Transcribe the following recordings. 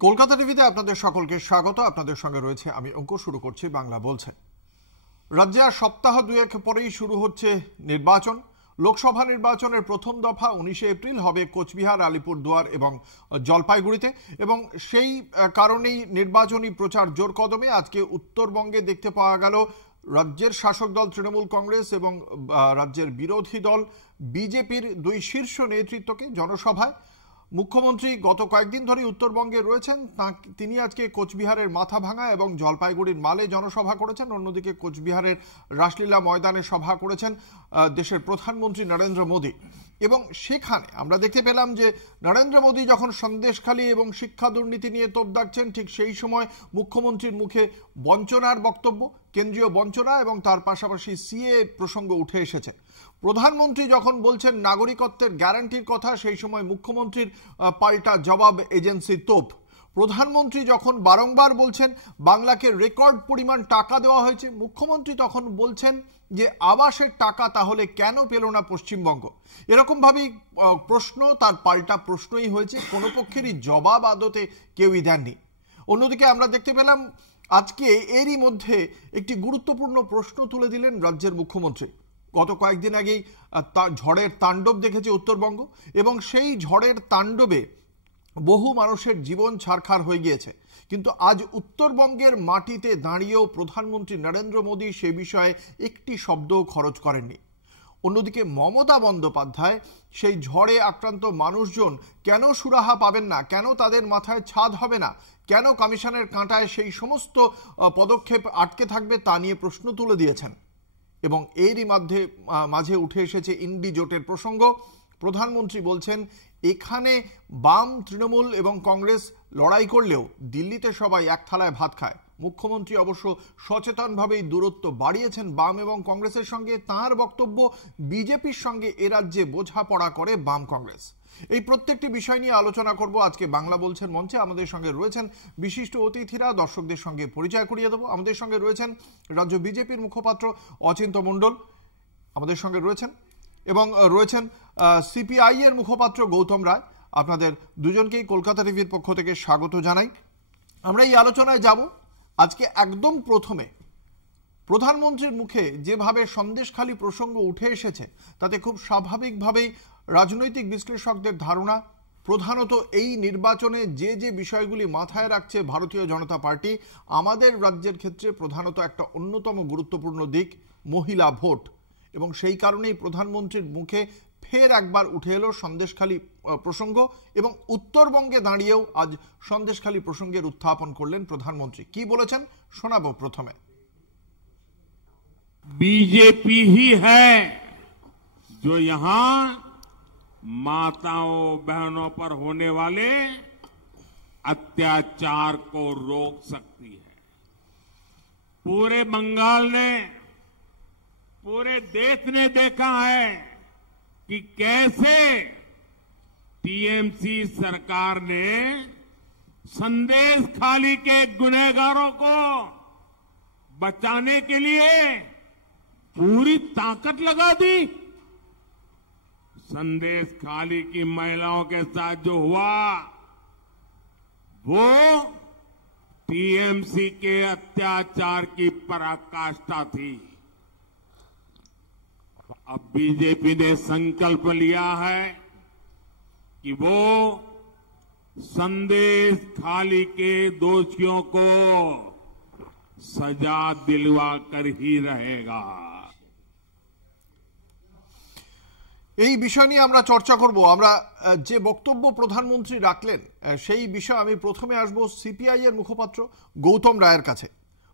কলকাতা টিভিতে আপনাদের সকলকে স্বাগত। আপনাদের সঙ্গে রয়েছে আমি অঙ্কুর। শুরু করছি বাংলা বলছে। রাজ্যে আর সপ্তাহ দুয়েক পরেই শুরু হচ্ছে নির্বাচন। লোকসভা নির্বাচনের প্রথম দফা 19 এপ্রিল হবে কোচবিহার, আলিপুরদুয়ার এবং জলপাইগুড়িতে, এবং সেই কারণেই নির্বাচনী প্রচার জোর কদমে। আজকে উত্তরবঙ্গে দেখতে পাওয়া গেল রাজ্যের শাসক দল তৃণমূল কংগ্রেস এবং রাজ্যের বিরোধী দল বিজেপির দুই শীর্ষ নেতৃত্বকে জনসভায়। মুখ্যমন্ত্রী গত কয়েকদিন ধরে উত্তরবঙ্গে রয়েছেন। তিনি আজকে কোচবিহারের মাথাভাঙা এবং জলপাইগুড়ির মালে জনসভা করেছেন। অন্যদিকে কোচবিহারের রাসলীলা ময়দানে সভা করেছেন দেশের প্রধানমন্ত্রী নরেন্দ্র মোদী। এবং সেখানে আমরা দেখতে পেলাম যে নরেন্দ্র মোদী যখন সন্দেশখালী এবং শিক্ষা দুর্নীতি নিয়ে তোপ দাগছেন, ঠিক সেই সময় মুখ্যমন্ত্রীর মুখে বঞ্চনার বক্তব্য, কেন্দ্রীয় বঞ্চনা এবং তার পাশাপাশি সিএ প্রসঙ্গ উঠে এসেছে। প্রধানমন্ত্রী যখন বলছেন নাগরিকত্বের গ্যারান্টির কথা, সেই সময় মুখ্যমন্ত্রীর পাল্টা জবাব এজেন্সি তোপ। প্রধানমন্ত্রী যখন বারংবার বলছেন বাংলাকে রেকর্ড পরিমাণ টাকা দেওয়া হয়েছে, মুখ্যমন্ত্রী তখন বলছেন যে আবাসের টাকা তাহলে কেন পেল না পশ্চিমবঙ্গ। এরকমভাবেই প্রশ্ন তার পাল্টা প্রশ্নই হয়েছে, কোনো পক্ষেরই জবাব আদতে কেউই দেননি। অন্যদিকে আমরা দেখতে পেলাম আজকে এরই মধ্যে একটি গুরুত্বপূর্ণ প্রশ্ন তুলে দিলেন রাজ্যের মুখ্যমন্ত্রী। গত কয়েকদিন আগেই ঝড়ের তাণ্ডব দেখেছে উত্তরবঙ্গ, এবং সেই ঝড়ের তাণ্ডবে বহু মানুষের জীবন ছারখার হয়ে গিয়েছে। কিন্তু আজ উত্তরবঙ্গের মাটিতে দাঁড়িয়েও প্রধানমন্ত্রী নরেন্দ্র মোদী সে বিষয়ে একটি শব্দও খরচ করেননি। অন্যদিকে মমতা বন্দ্যোপাধ্যায় সেই ঝড়ে আক্রান্ত মানুষজন কেন সুরাহা পাবেন না, কেন তাদের মাথায় ছাদ হবে না, কেন কমিশনের কাঁটায় সেই সমস্ত পদক্ষেপ আটকে থাকবে, তা নিয়ে প্রশ্ন তুলে দিয়েছেন। এবং এরই মাঝে উঠে এসেছে ইন্ডি জোটের প্রসঙ্গ। প্রধানমন্ত্রী বলছেন এখানে বাম, তৃণমূল এবং কংগ্রেস লড়াই করলেও দিল্লিতে সবাই এক থালায় ভাত খায়। মুখ্যমন্ত্রী অবশ্য সচেতনভাবেই দূরত্ব বাড়িয়েছেন বাম এবং কংগ্রেসের সঙ্গে। তাঁর বক্তব্য, বিজেপির সঙ্গে এ রাজ্যে বোঝাপড়া করে বাম কংগ্রেস। এই প্রত্যেকটি বিষয় নিয়ে আলোচনা করব আজকে বাংলা বলছেন মঞ্চে। আমাদের সঙ্গে রয়েছেন বিশিষ্ট অতিথিরা, দর্শকদের সঙ্গে পরিচয় করিয়ে দেবো। আমাদের সঙ্গে রয়েছেন রাজ্য বিজেপির মুখপাত্র অচিন্ত মণ্ডল, আমাদের সঙ্গে রয়েছেন, এবং রয়েছেন সিপিআই এর মুখপাত্র গৌতম রায়। আপনাদের দুজনকেই কলকাতা টিভির পক্ষ থেকে স্বাগত জানাই। আমরা এই আলোচনায় যাব। আজকে একদম প্রথমে প্রধানমন্ত্রীর মুখে যেভাবে সন্দেশখালী প্রসঙ্গ উঠে এসেছে, তাতে খুব স্বাভাবিকভাবেই রাজনৈতিক বিশ্লেষকদের ধারণা প্রধানত এই নির্বাচনে যে যে বিষয়গুলি মাথায় রাখছে ভারতীয় জনতা পার্টি, আমাদের রাজ্যের ক্ষেত্রে প্রধানত একটা অন্যতম গুরুত্বপূর্ণ দিক মহিলা ভোট। এবং সেই কারণেই প্রধানমন্ত্রীর মুখে ফের একবার উঠে এলো সন্দেশখালী প্রসঙ্গ, এবং উত্তরবঙ্গে দাঁড়িয়েও আজ সন্দেশখালী প্রসঙ্গের উত্থাপন করলেন প্রধানমন্ত্রী। কি বলেছেন শোনাবো প্রথমে। बीजेपी ही है जो यहां माताओं बहनों पर होने वाले अत्याचार को रोक सकती है। पूरे बंगाल ने, पूरे देश ने देखा है कि कैसे टीएमसी सरकार ने संदेशखाली के गुनहगारों को बचाने के लिए पूरी ताकत लगा दी। संदेशखाली की महिलाओं के साथ जो हुआ वो टीएमसी के अत्याचार की पराकाष्ठा थी। अब बीजेपी ने संकल्प लिया है कि वो संदेशखाली के दोषियों को सजा दिलवा कर ही रहेगा। এই বিষয় নিয়ে আমরা চর্চা করব। আমরা যে বক্তব্য প্রধানমন্ত্রী রাখলেন সেই বিষয়ে আমি প্রথমে আসব সিপিআই এর মুখপাত্র গৌতম রায়ের কাছে।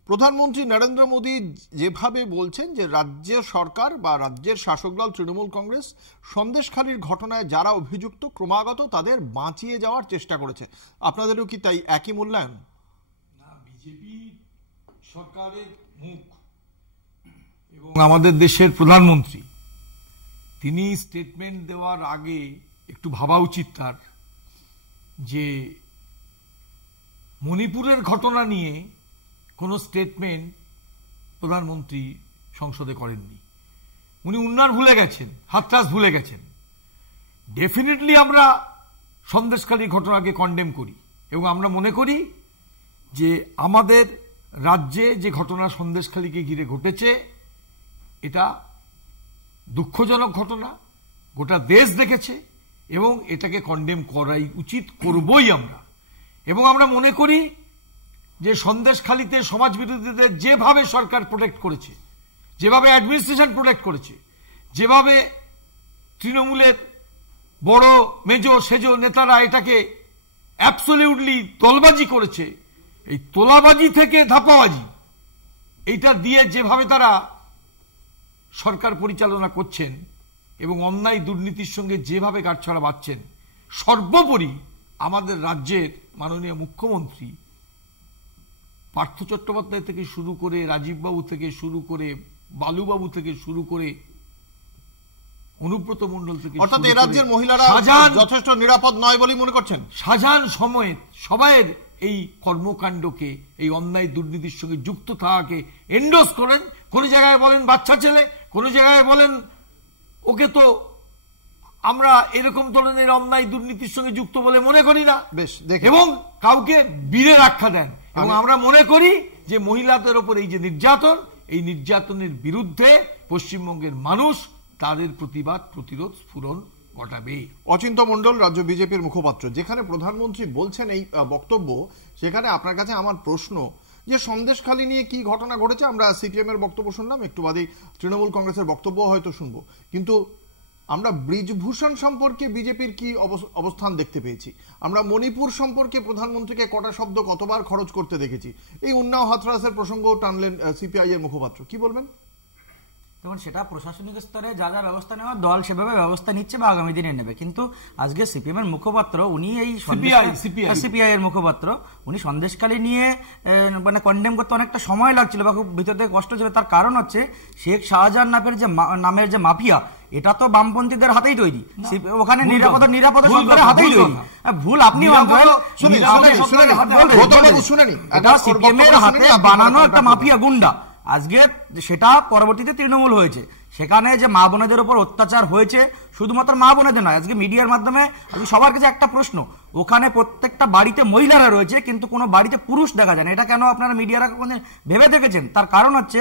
প্রধানমন্ত্রী নরেন্দ্র মোদী যেভাবে বলছেন যে রাজ্য সরকার বা রাজ্যের শাসক দল তৃণমূল কংগ্রেস সন্দেশখালীর ঘটনায় যারা অভিযুক্ত ক্রমাগত তাদের বাঁচিয়ে যাওয়ার চেষ্টা করেছে, আপনাদেরও কি তাই একই মূল্যায়ন? না, বিজেপি সরকারের মুখ এবং আমাদের দেশের প্রধানমন্ত্রী, তিনি স্টেটমেন্ট দেওয়ার আগে একটু ভাবা উচিত তার যে মণিপুরের ঘটনা নিয়ে কোনো স্টেটমেন্ট প্রধানমন্ত্রী সংসদে করেননি। উনি উন্নার ভুলে গেছেন, হাতরাস ভুলে গেছেন। ডেফিনেটলি আমরা সন্দেশখালী ঘটনাকে কন্ডেম করি, এবং আমরা মনে করি যে আমাদের রাজ্যে যে ঘটনা সন্দেশখালীকে ঘিরে ঘটেছে এটা দুঃখজনক ঘটনা, গোটা দেশ দেখেছে এবং এটাকে কন্ডেম করাই উচিত, করবই আমরা। এবং আমরা মনে করি যে সন্দেশখালীতে সমাজ বিরোধীদের যেভাবে সরকার প্রোটেক্ট করেছে, যেভাবে অ্যাডমিনিস্ট্রেশন প্রোটেক্ট করেছে, যেভাবে তৃণমূলের বড় মেজো সেজো নেতারা এটাকে অ্যাবসলিউটলি তোলবাজি করেছে, এই তোলাবাজি থেকে ধাপাবাজি এইটা দিয়ে যেভাবে তারা সরকার পরিচালনা করছেন এবং অন্যায় দুর্নীতির সঙ্গে যেভাবে গাঁটছড়া বাঁধছেন, সর্বোপরি আমাদের রাজ্যের মাননীয় মুখ্যমন্ত্রী পার্থ চট্টোপাধ্যায় থেকে শুরু করে, রাজীববাবু থেকে শুরু করে, বালুবাবু থেকে শুরু করে, অনুব্রত মণ্ডল থেকে, অর্থাৎ এই রাজ্যের মহিলারা যথেষ্ট নিরাপদ নয় বলেই মনে করছেন? শাহজাহান সময়েত সবাইয়ের এই কর্মকাণ্ডকে, এই অন্যায় দুর্নীতির সঙ্গে যুক্ত থাকাকে এন্ডোর্স করেন। কোন জায়গায় বলেন বাচ্চা ছেলে, কোন জায়গায় বলেন ওকে তো আমরা এরকম ধরনের অন্যায় দুর্নীতির সঙ্গে যুক্ত বলে মনে করি না, বেশ, এবং কাউকে বীরের আখ্যা দেন। এবং আমরা মনে করি যে মহিলাদের ওপর এই যে নির্যাতন, এই নির্যাতনের বিরুদ্ধে পশ্চিমবঙ্গের মানুষ তাদের প্রতিবাদ, প্রতিরোধ, স্ফুরণ ঘটাবে। অচিন্ত মণ্ডল, রাজ্য বিজেপির মুখপাত্র, যেখানে প্রধানমন্ত্রী বলছেন এই বক্তব্য, সেখানে আপনার কাছে আমার প্রশ্ন যে সন্দেশখালী নিয়ে কি ঘটনা ঘটেছে, আমরা সিপিএম এর বক্তব্য শুনলাম, একটু বাদেই তৃণমূল কংগ্রেসের বক্তব্য হয়তো শুনবো, কিন্তু আমরা ব্রিজভূষণ সম্পর্কে বিজেপির কি অবস্থান দেখতে পেয়েছি, আমরা মণিপুর সম্পর্কে প্রধানমন্ত্রীকে কটা শব্দ কতবার খরচ করতে দেখেছি, এই উন্নাও হাথরাসের প্রসঙ্গও টানলেন সিপিআই এর মুখপাত্র, কি বলবেন? যেমন সেটা প্রশাসনিক স্তরে যা যা ব্যবস্থা নেওয়া, দল সেভাবে ব্যবস্থা নিচ্ছে বা আগামী দিনে নেবে। কিন্তু আজকে সিপিএম এর মুখপাত্র, উনি এই সিপিআই এর মুখপাত্র, উনি সন্দেশখালী নিয়ে মানে কন্ডেম করতে অনেকটা সময় লাগছিল বা খুব ভিতর থেকে কষ্ট ছিল। তার কারণ হচ্ছে শেখ শাহজাহান নামের যে মাফিয়া, এটা তো বামপন্থীদের হাতেই তৈরি, ওখানে নিরাপত্তা সরকারের হাতেই তৈরি। ভুল আপনি সিপিএম এর হাতে বানানো একটা মাফিয়া গুন্ডা। আজকে সেটা পরবর্তীতে তৃণমূল হয়েছে, সেখানে যে মা বোনেদের উপর অত্যাচার হয়েছে, শুধুমাত্র মা বোনেদের নয়, আজকে মিডিয়ার মাধ্যমে সবার কাছে একটা প্রশ্ন, ওখানে প্রত্যেকটা বাড়িতে মহিলারা রয়েছে কিন্তু কোনো বাড়িতে পুরুষ দেখা যায় না। এটা কেন আপনারা মিডিয়ারা ভেবে দেখেছেন? তার কারণ হচ্ছে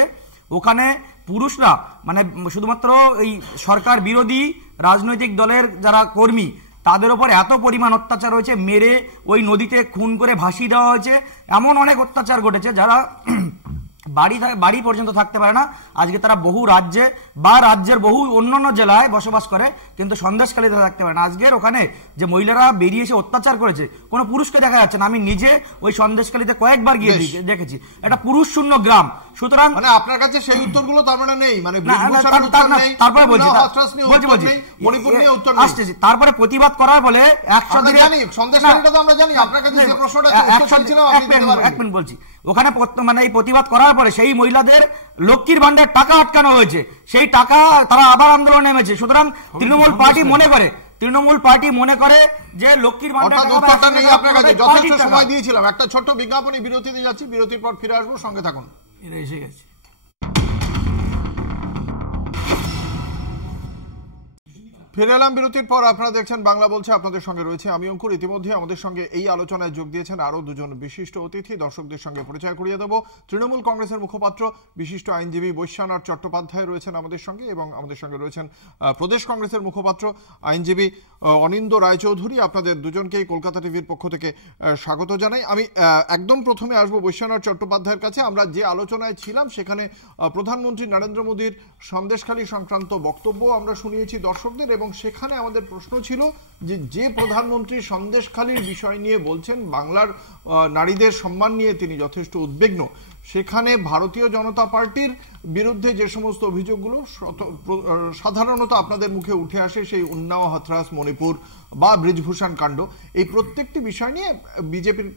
ওখানে পুরুষরা মানে শুধুমাত্র এই সরকার বিরোধী রাজনৈতিক দলের যারা কর্মী, তাদের উপর এত পরিমাণ অত্যাচার হয়েছে, মেরে ওই নদীতে খুন করে ভাসিয়ে দেওয়া হয়েছে, এমন অনেক অত্যাচার ঘটেছে যারা বাড়ি পর্যন্ত থাকতে পারে না। আজকে তারা বহু রাজ্যে বা রাজ্যের বহু অন্যান্য জেলায় বসবাস করে কিন্তু সন্দেশখালীতে থাকতে পারে না। আজকের ওখানে যে মহিলারা বেরিয়ে এসে অত্যাচার করেছে, কোনো পুরুষকে দেখা যাচ্ছে না। আমি নিজে ওই সন্দেশখালীতে কয়েকবার গিয়ে দেখেছি, এটা পুরুষ শূন্য গ্রাম। সুতরাং মানে আপনার কাছে সেই উত্তরগুলো তার মানে নেই, মানে তারপরে বলছি তারপরে প্রতিবাদ করার বলে 100 দিনে সন্দেশখালীটা তো আমরা জানি, আপনার কাছে যে প্রশ্নটা এক মিনিট বলছি, ওখানে মানে এই প্রতিবাদ করার পরে সেই মহিলাদের লক্ষ্মীর ভান্ডার টাকা আটকানো হয়েছে, সেই টাকা তারা আবার আন্দোলনে নেমেছে। সুতরাং তৃণমূল পার্টি মনে করে যে লক্ষ্মীর ভান্ডার নেই আপনার কাছে। যথেষ্ট সময় দিয়েছিলাম, একটা ছোট্ট বিজ্ঞাপনী বিরতিতে যাচ্ছি, বিরতির পর ফিরে আসবো, সঙ্গে থাকুন। এরা এসে গেছে। ফিরে এলাম বিরতির পর, আপনারা দেখছেন বাংলা বলছে, আপনাদের সঙ্গে রয়েছে আমি অঙ্কুর। ইতিমধ্যে আমাদের সঙ্গে এই আলোচনায় যোগ দিয়েছেন আরো দুজন বিশিষ্ট অতিথি, দর্শকদের সঙ্গে পরিচয় করিয়ে দেব। তৃণমূল কংগ্রেসের মুখপাত্র বিশিষ্ট আইনজীবী বৈশ্বনাথ চট্টোপাধ্যায় রয়েছেন আমাদের সঙ্গে, এবং আমাদের সঙ্গে রয়েছেন প্রদেশ কংগ্রেসের মুখপাত্র আইনজীবী অনিন্দ্য রায়চৌধুরী। আপনাদের দুজনকেই কলকাতা টিভির পক্ষ থেকে স্বাগত জানাই। আমি একদম প্রথমে আসবো বৈশ্বনাথ চট্টোপাধ্যায়ের কাছে। আমরা যে আলোচনায় ছিলাম সেখানে প্রধানমন্ত্রী নরেন্দ্র মোদীর সন্দেশখালী সংক্রান্ত বক্তব্য আমরা শুনিয়েছি দর্শকদের, এবং সেখানে আমাদের প্রশ্ন ছিল যে প্রধানমন্ত্রী সন্দেশখালীর বিষয় নিয়ে বলছেন, বাংলার নারীদের সম্মান নিয়ে তিনি যথেষ্ট উদ্বিগ্ন, সেখানে ভারতীয় জনতা পার্টির বিরুদ্ধে যে সমস্ত অভিযোগগুলো সাধারণত আপনাদের মুখে উঠে আসে, সেই উন্নাও হাথরাস, মণিপুর বা ব্রিজভূষণ কাণ্ড, এই প্রত্যেকটি বিষয় নিয়ে বিজেপির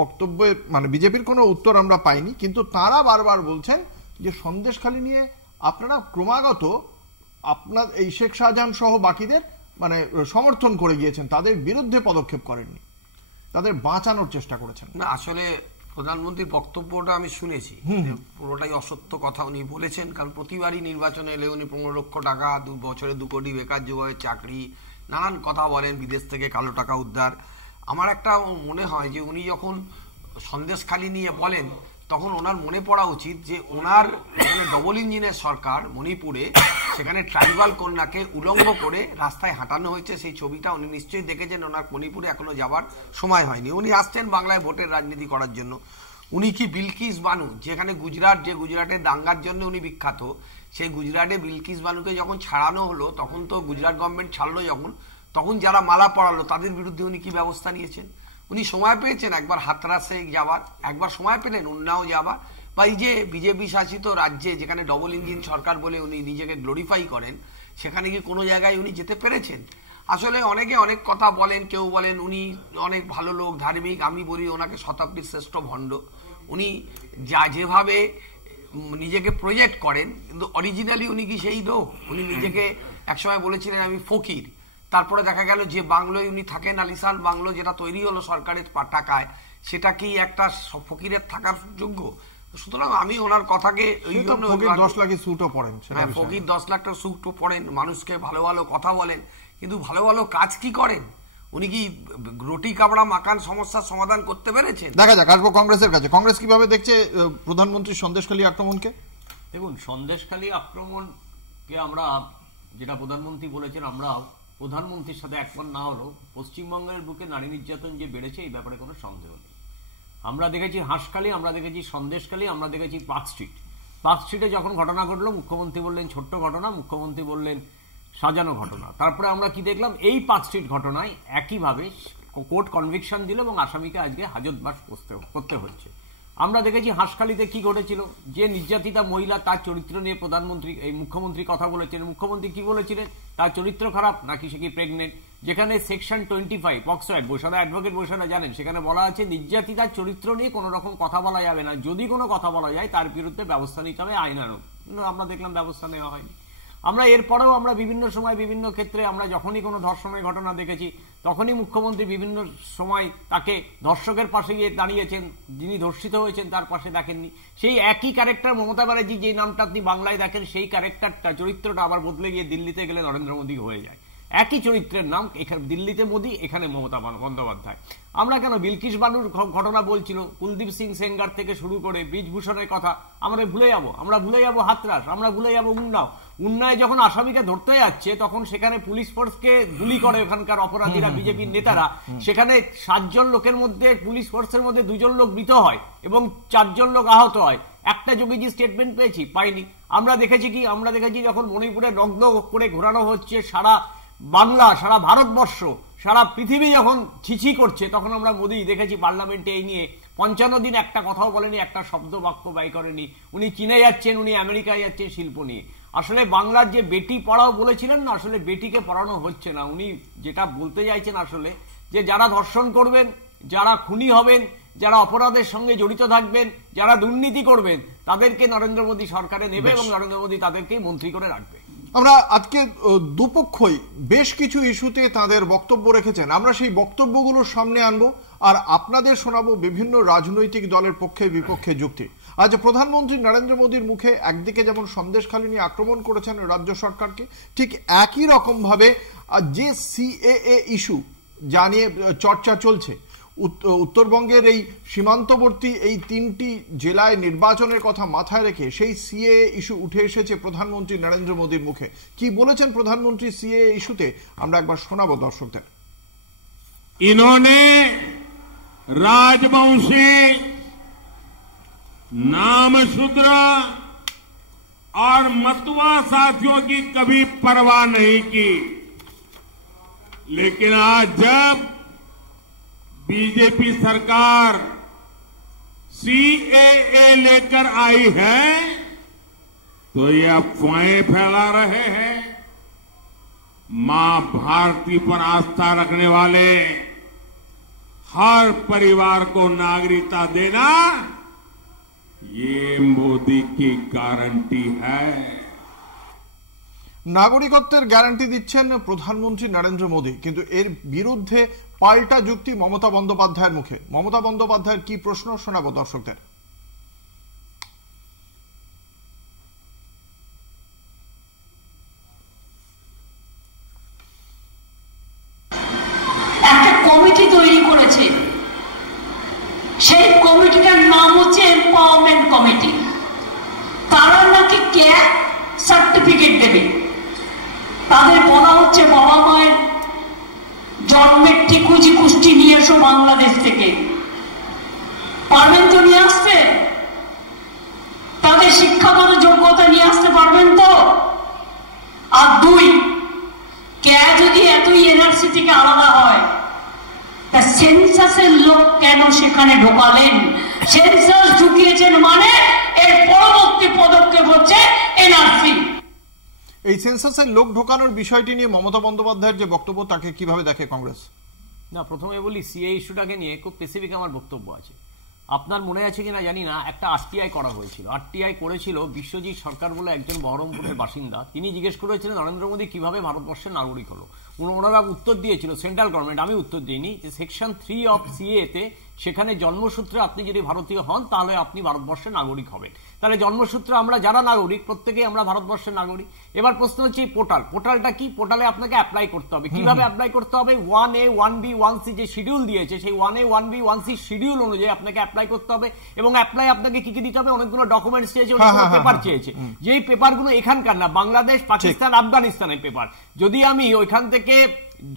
বক্তব্যে মানে বিজেপির কোনো উত্তর আমরা পাইনি। কিন্তু তারা বারবার বলছেন যে সন্দেশখালী নিয়ে আপনারা ক্রমাগত আপনার এই শেখ শাহজাহান সহ বাকিদের মানে সমর্থন করে গিয়েছেন, তাদের বিরুদ্ধে পদক্ষেপ করেননি, তাদের বাঁচানোর চেষ্টা করেছেন। না, আসলে প্রধানমন্ত্রীর বক্তব্যটা আমি শুনেছি, পুরোটাই অসত্য কথা উনি বলেছেন। কারণ প্রতিবারই নির্বাচনে এলে উনি 15 লক্ষ টাকা, 2 বছরে 2 কোটি বেকার যুবকের চাকরি, নানান কথা বলেন, বিদেশ থেকে কালো টাকা উদ্ধার। আমার একটা মনে হয় যে উনি যখন সন্দেশখালি নিয়ে বলেন তখন ওনার মনে পড়া উচিত যে ওনার এখানে ডবল ইঞ্জিনের সরকার মণিপুরে সেখানে ট্রাইবাল কন্যাকে উলঙ্গ করে রাস্তায় হাঁটানো হয়েছে, সেই ছবিটা উনি নিশ্চয়ই দেখেছেন। ওনার মণিপুরে এখনো যাবার সময় হয়নি, উনি আসছেন বাংলায় ভোটের রাজনীতি করার জন্য। উনি কি বিলকিস বানু, যেখানে গুজরাটের দাঙ্গার জন্য উনি বিখ্যাত, সেই গুজরাটে বিলকিস বানুকে যখন ছাড়ানো হলো, তখন তো গুজরাট গভর্নমেন্ট ছাড়লো তখন যারা মালা পড়ালো তাদের বিরুদ্ধে উনি কি ব্যবস্থা নিয়েছেন? উনি সময় পেয়েছেন একবার হাতরাসে যাবার, একবার সময় পেলেন উন্নাও যাবার, বা এই যে বিজেপি শাসিত রাজ্যে যেখানে ডবল ইঞ্জিন সরকার বলে উনি নিজেকে গ্লোরিফাই করেন, সেখানে কি কোনো জায়গায় উনি যেতে পেরেছেন? আসলে অনেকে অনেক কথা বলেন, কেউ বলেন উনি অনেক ভালো লোক, ধার্মিক, আমি বলি ওনাকে শতাব্দীর শ্রেষ্ঠ ভণ্ড। উনি যেভাবে নিজেকে প্রজেক্ট করেন, কিন্তু অরিজিনালি উনি কি সেই লোক? উনি নিজেকে একসময় বলেছিলেন আমি ফকির, তারপরে দেখা গেল যে বাংলোয় উনি থাকেন, আলিশান বাংলো যেটা তৈরি হলো সরকারের টাকায়, সেটা কি একটা ফকিরের থাকার যোগ্য? সুতরাং আমি ওনার কথাকে ফকির 10 লাখ স্যুটও পড়েন, ফকির 10 লাখ টাকা স্যুটও পড়েন, মানুষকে ভালো ভালো কথা বলেন, কিন্তু ভালো ভালো কাজ কি করেন? উনি কি রুটি কাপড়া মাকান সমস্যার সমাধান করতে পেরেছেন? দেখা যাক, আসবো কংগ্রেসের কাছে। কংগ্রেস কিভাবে দেখছে প্রধানমন্ত্রী সন্দেশখালী আক্রমণকে? দেখুন, সন্দেশখালী আক্রমণকে আমরা, যেটা প্রধানমন্ত্রী বলেছেন, আমরা প্রধানমন্ত্রীর সাথে একমত না হলেও পশ্চিমবঙ্গের বুকে নারী নির্যাতন যে বেড়েছে এই ব্যাপারে কোনো সন্দেহ নেই। আমরা দেখেছি হাঁসখালি, আমরা দেখেছি সন্দেশখালী, আমরা দেখেছি পার্ক স্ট্রিটে যখন ঘটনা ঘটলো মুখ্যমন্ত্রী বললেন ছোট্ট ঘটনা, মুখ্যমন্ত্রী বললেন সাজানো ঘটনা। তারপরে আমরা কি দেখলাম, এই পার্ক স্ট্রিট ঘটনায় একইভাবে কোর্ট কনভিকশন দিল এবং আসামিকে আজকে হাজতবাস করতে হচ্ছে। আমরা দেখেছি হাঁসখালিতে কি ঘটেছিল, যে নির্যাতিতা মহিলা তার চরিত্র নিয়ে মুখ্যমন্ত্রী কথা বলেছেন। মুখ্যমন্ত্রী কি বলেছিলেন, তার চরিত্র খারাপ নাকি সে কি প্রেগনেন্ট? যেখানে সেকশন 25 পক্সো অ্যাক্ট, বৈশাখা অ্যাডভোকেট বৈশাখা জানেন, সেখানে বলা আছে নির্যাতিতার চরিত্র নিয়ে কোনো রকম কথা বলা যাবে না, যদি কোনো কথা বলা যায় তার বিরুদ্ধে ব্যবস্থা নিতে হবে আইনানুগ। আমরা দেখলাম ব্যবস্থা নেওয়া হয়নি। আমরা এরপরেও আমরা বিভিন্ন সময় বিভিন্ন ক্ষেত্রে আমরা যখনই কোনো ধর্ষণের ঘটনা দেখেছি তখনই মুখ্যমন্ত্রী বিভিন্ন সময় তাকে ধর্ষকের পাশে গিয়ে দাঁড়িয়েছেন, যিনি ধর্ষিত হয়েছেন তার পাশে দেখেননি। সেই একই ক্যারেক্টার মমতা ব্যানার্জি যে নামটা আপনি বাংলায় দেখেন, সেই ক্যারেক্টারটা চরিত্রটা আবার বদলে গিয়ে দিল্লিতে গেলে নরেন্দ্র মোদী হয়ে যায়। একই চরিত্রের নাম, এখানে দিল্লিতে মোদী, এখানে মমতা বন্দ্যোপাধ্যায়। আমরা কেন বিলকিস বানুর ঘটনা বলছিল, কুলদীপ সিং সেঙ্গার থেকে শুরু করে ব্রিজভূষণের কথা আমরা ভুলে যাবো হাতরাস, আমরা ভুলে যাবো উন্নায় যখন আসামিকে ধরতে যাচ্ছে তখন সেখানে পুলিশ ফোর্সকে গুলি করে ওখানকার অপরাধীরা, বিজেপির নেতারা। সেখানে 7 জন লোকের মধ্যে পুলিশ ফোর্সের মধ্যে 2 জন লোক মৃত হয় এবং 4 জন লোক আহত হয়। একটা যোগীজি স্টেটমেন্ট পাইনি। আমরা দেখেছি যখন মণিপুরে নগ্ন করে ঘোরানো হচ্ছে সারা বাংলা, সারা ভারতবর্ষ, সারা পৃথিবী যখন ছিছি করছে, তখন আমরা মোদী দেখেছি পার্লামেন্টে এই নিয়ে 55 দিন একটা কথাও বলেনি, একটা শব্দ বাক্য ব্যয় করেনি। উনি চীনে যাচ্ছেন, উনি আমেরিকায় যাচ্ছেন শিল্প নিয়ে। আসলে বাংলার যে বেটি পড়াও বলেছিলেন না, আসলে বেটিকে পড়ানো হচ্ছে না। উনি যেটা বলতে চাইছেন আসলে, যে যারা ধর্ষণ করবেন, যারা খুনি হবেন, যারা অপরাধের সঙ্গে জড়িত থাকবেন, যারা দুর্নীতি করবেন, তাদেরকে নরেন্দ্র মোদী সরকারে নেবে এবং নরেন্দ্র মোদী তাদেরকেই মন্ত্রী করে রাখবে। আমরা আজকে দুপক্ষই বেশ কিছু ইস্যুতে তাদের বক্তব্য রেখেছেন, আমরা সেই বক্তব্যগুলো সামনে আনবো আর আপনাদের শোনাবো বিভিন্ন রাজনৈতিক দলের পক্ষে বিপক্ষে যুক্তি। আজ প্রধানমন্ত্রী নরেন্দ্র মোদীর মুখে একদিকে যেমন সন্দেশখালী নিয়ে আক্রমণ করেছেন রাজ্য সরকারকে, ঠিক একই রকম ভাবে যে সিএএ ইস্যু যা নিয়ে চর্চা চলছে, উত্তরবঙ্গের এই সীমান্তবর্তী এই 3টি জেলায় নির্বাচনের কথা মাথায় রেখে সেই সিএএ ইস্যু উঠে এসেছে প্রধানমন্ত্রী নরেন্দ্র মোদীর মুখে। কি বলেছেন প্রধানমন্ত্রী সিএএ ইস্যুতে আমরা একবার শোনাবো দর্শকদের। इन्होंने राजवंशी, नामशूद्र और मतुआ साथियों की कभी परवाह नहीं की, लेकिन आज जब बीजेपी सरकार सीएए लेकर आई है तो ये अफवाहें फैला रहे हैं। मां भारती पर आस्था रखने वाले हर परिवार को नागरिकता देना ये मोदी की गारंटी है। নাগরিকত্বের গ্যারান্টি দিচ্ছেন প্রধানমন্ত্রী নরেন্দ্র মোদী, কিন্তু এর বিরুদ্ধে পাল্টা যুক্তি মমতা বন্দ্যোপাধ্যায়ের মুখে। মমতা বন্দ্যোপাধ্যায়ের কি প্রশ্ন শোনাবো দর্শকদের। একটা কমিটি তৈরি করে সেই কমিটিটার নাম হচ্ছে এম্পাওয়ারমেন্ট কমিটি। তারা নাকি ক্যাট সার্টিফিকেট দেবে। তাদের বলা হচ্ছে বাবা মায়ের জন্মের ঠিকুজি কুষ্টি নিয়ে এসো বাংলাদেশ থেকে। পারবেন তো নিয়ে আসতে? তাদের শিক্ষাগত যোগ্যতা নিয়ে আসতে পারবেন তো? আর দুই, ক্যা যদি এতই এনআরসি থেকে আলাদা হয়, তা সেন্সাসের লোক কেন সেখানে ঢোকালেন? সেন্সাস ঢুকিয়েছেন মানে এর পরবর্তী পদক্ষেপ হচ্ছে এনআরসি। এই সেন্সাসের লোক ঢোকানোর বিষয়টি নিয়ে মমতা বন্দ্যোপাধ্যায়ের যে বক্তব্য, তাকে কিভাবে দেখে কংগ্রেস? না, প্রথমে বলি সিএ ইস্যুটাকে নিয়ে খুব স্পেসিফিক আমার বক্তব্য আছে। আপনার মনে আছে কিনা জানি না, একটা আরটিআই করা হয়েছিল। আরটিআই করেছিল বিশ্বজিৎ সরকার বলে একজন বহরমপুরের বাসিন্দা। তিনি জিজ্ঞেস করেছিলেন নরেন্দ্র মোদী কিভাবে ভারতবর্ষের নাগরিক হলো। ওনারা উত্তর দিয়েছিল, সেন্ট্রাল গভর্নমেন্ট, আমি উত্তর দিইনি, যে সেকশন 3 অফ সিএ তে সেখানে জন্মসূত্রে আপনি যদি ভারতীয় হন তাহলে আপনি ভারতবর্ষের নাগরিক হবেন। তাহলে জন্মসূত্রে আমরা যারা নাগরিক প্রত্যেকেই আমরা ভারতবর্ষের নাগরিক। এবার প্রশ্ন হচ্ছে এই পোর্টালটা কি? পোর্টালে আপনাকে অ্যাপ্লাই করতে হবে। কিভাবে অ্যাপ্লাই করতে হবে? 1A 1B 1C যে শিডিউল দিয়েছে, সেই 1A 1B 1C শিডিউল অনুযায়ী আপনাকে অ্যাপ্লাই করতে হবে। এবং অ্যাপ্লাই আপনাকে কি কি দিতে হবে? অনেকগুলো ডকুমেন্টস চেয়েছে, অনেকগুলো পেপার চেয়েছে। যেই পেপারগুলো এখানকার না, বাংলাদেশ, পাকিস্তান, আফগানিস্তানের পেপার। যদি আমি ওইখান থেকে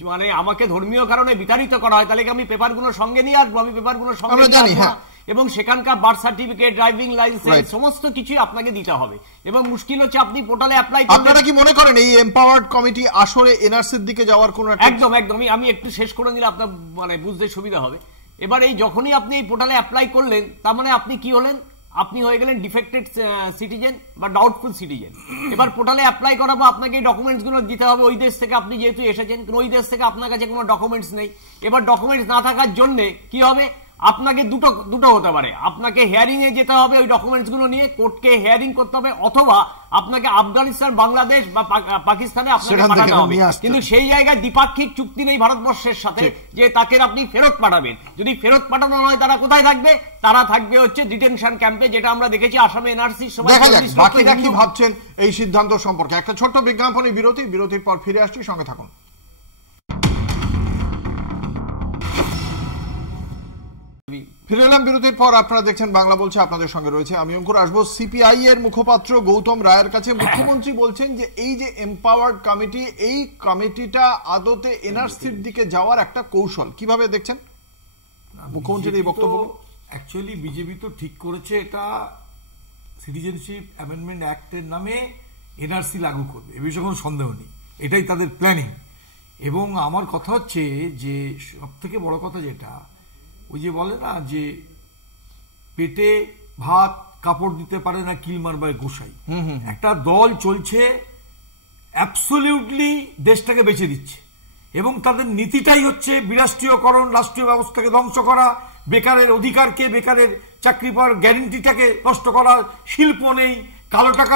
মানে আমাকে ধর্মীয় কারণে বিতাড়িত করা হয়, তাহলে আমি পেপারগুলো সঙ্গে নিয়ে আসবো। আমি পেপারগুলো সঙ্গে নিয়ে আসবো এবং সেখানকার বার্থ সার্টিফিকেট, ড্রাইভিং লাইসেন্স সমস্ত কিছুই আপনাকে দিতে হবে। এবং মুশকিল হচ্ছে আপনি পোর্টালে অ্যাপ্লাই করবেন। আপনারা কি মনে করেন এই এম্পাওয়ার্ড কমিটি আসলে এনআরসির দিকে যাওয়ার কোন? একদম আমি একটু শেষ করে নিলে আপনার মানে বুঝতে সুবিধা হবে। এবার এই যখনই আপনি পোর্টালে অ্যাপ্লাই করলেন, তার মানে আপনি কি হলেন? আপনি হয়ে গেলেন ডিফেক্টেড সিটিজেন বা ডাউটফুল সিটিজেন। এবার পোর্টালে অ্যাপ্লাই করাবো, আপনাকে এই ডকুমেন্টস গুলো দিতে হবে। ওই দেশ থেকে আপনি যেহেতু এসেছেন, ওই দেশ থেকে আপনার কাছে কোনো ডকুমেন্টস নেই। এবার ডকুমেন্টস না থাকার জন্য কি হবে? আপনাকে দুটো হতে পারে, আপনাকে হিয়ারিং এ যেতে হবে ওই ডকুমেন্টস গুলো নিয়ে, কোর্টকে হিয়ারিং করতে হবে, অথবা আপনাকে আফগানিস্তান, বাংলাদেশ বা পাকিস্তানে আপনাকে পাঠাতে হবে। কিন্তু সেই জায়গায় দ্বিপাক্ষিক চুক্তি নেই ভারতবর্ষের সাথে যে তাকে আপনি ফেরত পাঠাবেন। যদি ফেরত পাঠানো হয়, তারা কোথায় থাকবে? তারা থাকবে হচ্ছে ডিটেনশন ক্যাম্পে, যেটা আমরা দেখেছি আসামে এনআরসির সময়। বাকিরা কি ভাবছেন এই সিদ্ধান্ত সম্পর্কে? একটা ছোট্ট বিজ্ঞাপনী বিরতির পর ফিরে আসছি, সঙ্গে থাকুন। ফিরে এলাম বিরতির পর। আপনারা দেখছেন বাংলা বলছে, আপনাদের সঙ্গে রয়েছে আমি অঙ্কুর। আসবো সিপিআই এর মুখপাত্র গৌতম রায়ের কাছে। মুখ্যমন্ত্রী বলছেন যে এই যে এম্পাওয়ার্ড কমিটি, এই কমিটিটা আদতে এনআরসির দিকে যাওয়ার একটা কৌশল। কিভাবে দেখছেন মুখ্যমন্ত্রীর এই বক্তব্য? অ্যাকচুয়ালি বিজেপি তো ঠিক করেছে এটা সিটিজেনশিপ অ্যামেন্ডমেন্ট অ্যাক্টের নামে এনআরসি লাগু করবে, এ বিষয়ে কোনো সন্দেহ নেই। এটাই তাদের প্ল্যানিং। এবং আমার কথা হচ্ছে যে সব থেকে বড় কথা যেটা, ওই যে বলে না যে পেটে ভাত কাপড় দিতে পারে না কিল মারবার গোসাই, একটা দল চলছে অ্যাবসলিউটলি দেশটাকে বেঁচে দিচ্ছে এবং তাদের নীতিটাই হচ্ছে বিরাষ্ট্রীয়করণ, রাষ্ট্রীয় ব্যবস্থাকে ধ্বংস করা, বেকারের অধিকারকে, বেকারের চাকরি পাওয়ার গ্যারেন্টিটাকে নষ্ট করা, শিল্প নেই, কালো টাকা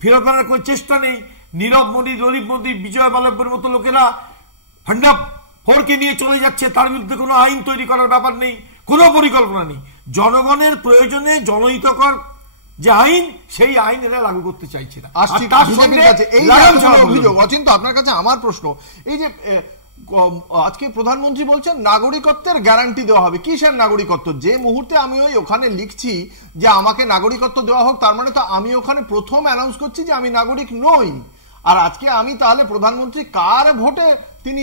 ফেরত আনার কোনো চেষ্টা নেই। নীরব মোদী, ললিত মোদী, বিজয় মাল্যের মতো লোকেরা ফান্ডা ফোরকে নিয়ে চলে যাচ্ছে, তার বিরুদ্ধে কোনো আইন তৈরি করার ব্যাপার নেই, কোনো পরিকল্পনা নেই। জনগণের প্রয়োজনে জনহিতকর যে আইন, সেই আইন এরা লাগু করতে চাইছে না। অচিন্ত, আপনার কাছে আমার প্রশ্ন, এই যে আজকে প্রধানমন্ত্রী বলছেন নাগরিকত্বের গ্যারান্টি দেওয়া হবে। কিসের নাগরিকত্ব? যে মুহূর্তে আমি ওখানে লিখছি যে আমাকে নাগরিকত্ব দেওয়া হোক, তার মানে তো আমি ওখানে প্রথম অ্যানাউন্স করছি যে আমি নাগরিক নই। আর আজকে আমি তাহলে প্রধানমন্ত্রী কার ভোটে তিনি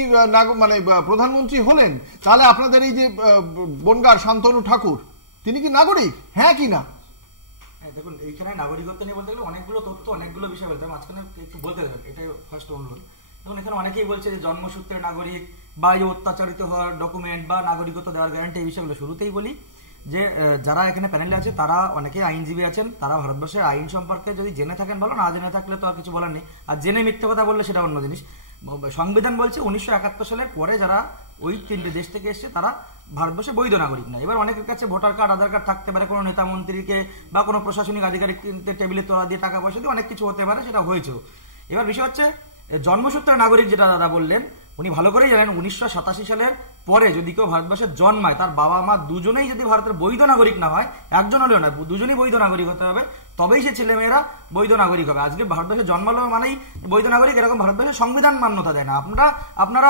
মানে প্রধানমন্ত্রী হলেন? তাহলে আপনাদের এই যে বনগার শান্তনু ঠাকুর, তিনি কি নাগরিক? হ্যাঁ কি না? দেখুন, এইখানে নাগরিকত্ব নিয়ে বলতে গেলে অনেকগুলো তথ্য, অনেকগুলো বিষয় বলতে হবে। মাঝখানে একটু বলতে দেবেন, এটাই ফার্স্ট অনুরোধ। দেখুন, এখানে অনেকেই বলছে যে জন্মসূত্রে নাগরিক বা এই অত্যাচারিত হওয়ার ডকুমেন্ট বা নাগরিকত্ব দেওয়ার গ্যারান্টি, এই বিষয়গুলো শুরুতেই বলি যে যারা এখানে প্যানেলে আছে তারা অনেকে আইনজীবী আছেন, তারা ভারতবর্ষের আইন সম্পর্কে যদি জেনে থাকেন ভালো, না জেনে থাকলে তো আর কিছু বলার নেই। আর জেনে মিথ্যে কথা বললে সেটা অন্য জিনিস। সংবিধান বলছে 1971 সালের পরে যারা ওই 3টে দেশ থেকে এসছে তারা ভারতবর্ষে বৈধ নাগরিক না। এবার অনেকের কাছে ভোটার কার্ড, আধার কার্ড থাকতে পারে, কোনো নেতা মন্ত্রীকে বা কোনো প্রশাসনিক আধিকারিকদের টেবিলে তোলা দিয়ে টাকা পয়সা দিয়ে অনেক কিছু হতে পারে, সেটা হয়েছেও। এবার বিষয় হচ্ছে জন্মসূত্রে নাগরিক, যেটা দাদা বললেন, উনি ভালো করেই জানেন 1987 সালের পরে যদি কেউ ভারতবর্ষে জন্মায়, তার বাবা মা দুজনেই যদি ভারতের বৈধ নাগরিক না হয়, একজন হলেও না, দুজনেই বৈধ নাগরিক হতে হবে, তবেই সে ছেলেমেয়েরা বৈধ নাগরিক হবে। আজকে ভারতবর্ষে জন্মালো মানেই বৈধ নাগরিক, এরকম ভারতবর্ষের সংবিধান মান্যতা দেয় না। আপনারা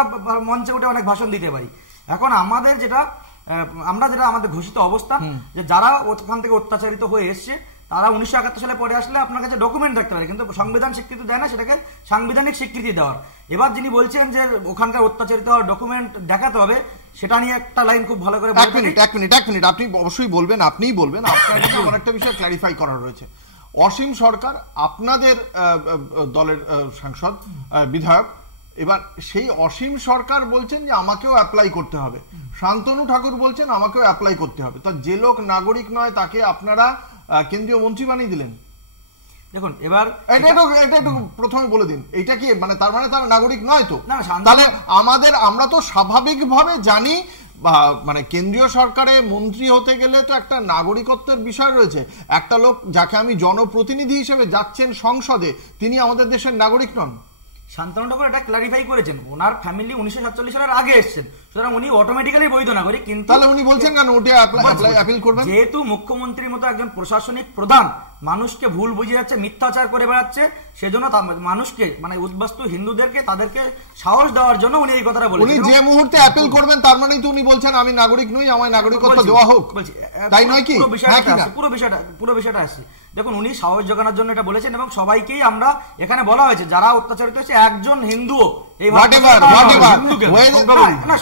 মঞ্চে উঠে অনেক ভাষণ দিতে পারি। এখন আমাদের যেটা আমরা যেটা আমাদের ঘোষিত অবস্থান যে যারা ওখান থেকে অত্যাচারিত হয়ে এসছে তারা 1971 সালে পরে আসলে আপনার কাছে ডকুমেন্ট রাখতে পারে, কিন্তু সংবিধান স্বীকৃতি দেয় না, সেটাকে সাংবিধানিক স্বীকৃতি দেওয়ার। এবার যিনি বলছেন যে ওখানকার অত্যাচারিত হওয়ার ডকুমেন্ট দেখাতে হবে, সেটা নিয়ে একটা লাইন খুব ভালো করে এক মিনিট আপনি অবশ্যই বলবেন, আপনিই বলবেন। আপনার আমার একটা বিষয় ক্ল্যারিফাই করার রয়েছে। অসীম সরকার আপনাদের দলের সাংসদ বিধায়ক, এবার সেই অসীম সরকার বলছেন যে আমাকেও অ্যাপ্লাই করতে হবে, শান্তনু ঠাকুর বলছেন আমাকেও অ্যাপ্লাই করতে হবে। তো যে লোক নাগরিক নয় তাকে আপনারা কেন্দ্রীয় মন্ত্রী বানিয়ে দিলেন। দেখুন এবার এটা একটু প্রথমে বলে দিন, এইটা কি মানে তার মানে তারা নাগরিক নয় তো? তাহলে আমরা তো স্বাভাবিকভাবে জানি মানে কেন্দ্রীয় সরকারে মন্ত্রী হতে গেলে তো একটা নাগরিকত্বের বিষয় রয়েছে। একটা লোক যাকে আমি জনপ্রতিনিধি হিসেবে যাচ্ছেন সংসদে, তিনি আমাদের দেশের নাগরিক নন। শান্তনু ঠাকুর এটা ক্লারিফাই করেছেন, ওনার ফ্যামিলি 1947 সালের আগে এসেছেন, সুতরাং উনি অটোমেটিক্যালি বৈধ নাগরিক। কিন্তু তাহলে উনি বলছেন কেন ওটা অ্যাপিল করবেন? যেহেতু মুখ্যমন্ত্রীর মতো একজন প্রশাসনিক প্রধান মানুষকে ভুল বুঝিয়ে যাচ্ছে, মিথ্যাচার করে বেড়াচ্ছে, সেজন্য মানুষকে মানে উদ্বাস্তু হিন্দুদেরকে তাদেরকে সাহস দেওয়ার জন্য উনি এই কথাটা বলেছেন। উনি যে মুহূর্তে অ্যাপিল করবেন তার মানেই তো উনি বলছেন আমি নাগরিক নই, আমায় নাগরিকত্ব দেওয়া হোক, তাই নয় কি? পুরো বিষয়টা আসছে। দেখুন উনি সাহস জোগানোর জন্য এটা বলেছেন, এবং সবাইকেই আমরা এখানে বলা হয়েছে যারা অত্যাচারিত হয়েছে একজন হিন্দুও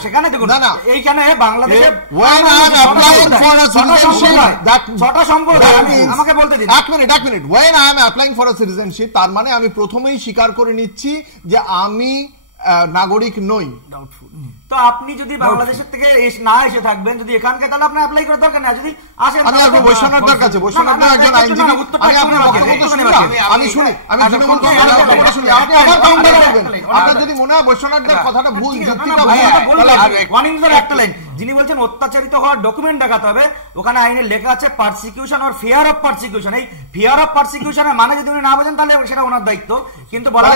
সেখানে দেখুন এইখানে বাংলাদেশে আমাকে বলতে দিন এক minute when I am applying for a citizenship, তার মানে আমি প্রথমেই স্বীকার করে নিচ্ছি যে আমি নাগরিক নই। তো আপনি যদি বাংলাদেশের থেকে না এসে থাকবেন, যদি এখানকে, তাহলে আপনি অ্যাপ্লাই করার দরকার নেই। যদি আসেন আমি আসবো বৈশ্বনাথদার কাছে, বৈশ্বনাথদা একজন আইনজীবী, আমি শুনি, আমি আপনার যদি মনে হয় বৈশ্বনাথদার কথাটা ভুল, যুক্তিটা ভুল, একটা লাইন যিনি বলছেন অত্যাচারিত হওয়ার ডকুমেন্ট দেখাতে হবে, ওখানে আইনে লেখা আছে পারসিকিউশন আর ফিয়ার অফ পারসিকিউশন। এই ফিয়ার অফ পারসিকিউশনের মানে যদি উনি না বোঝেন তাহলে সেটা ওনার দায়িত্ব, কিন্তু বলা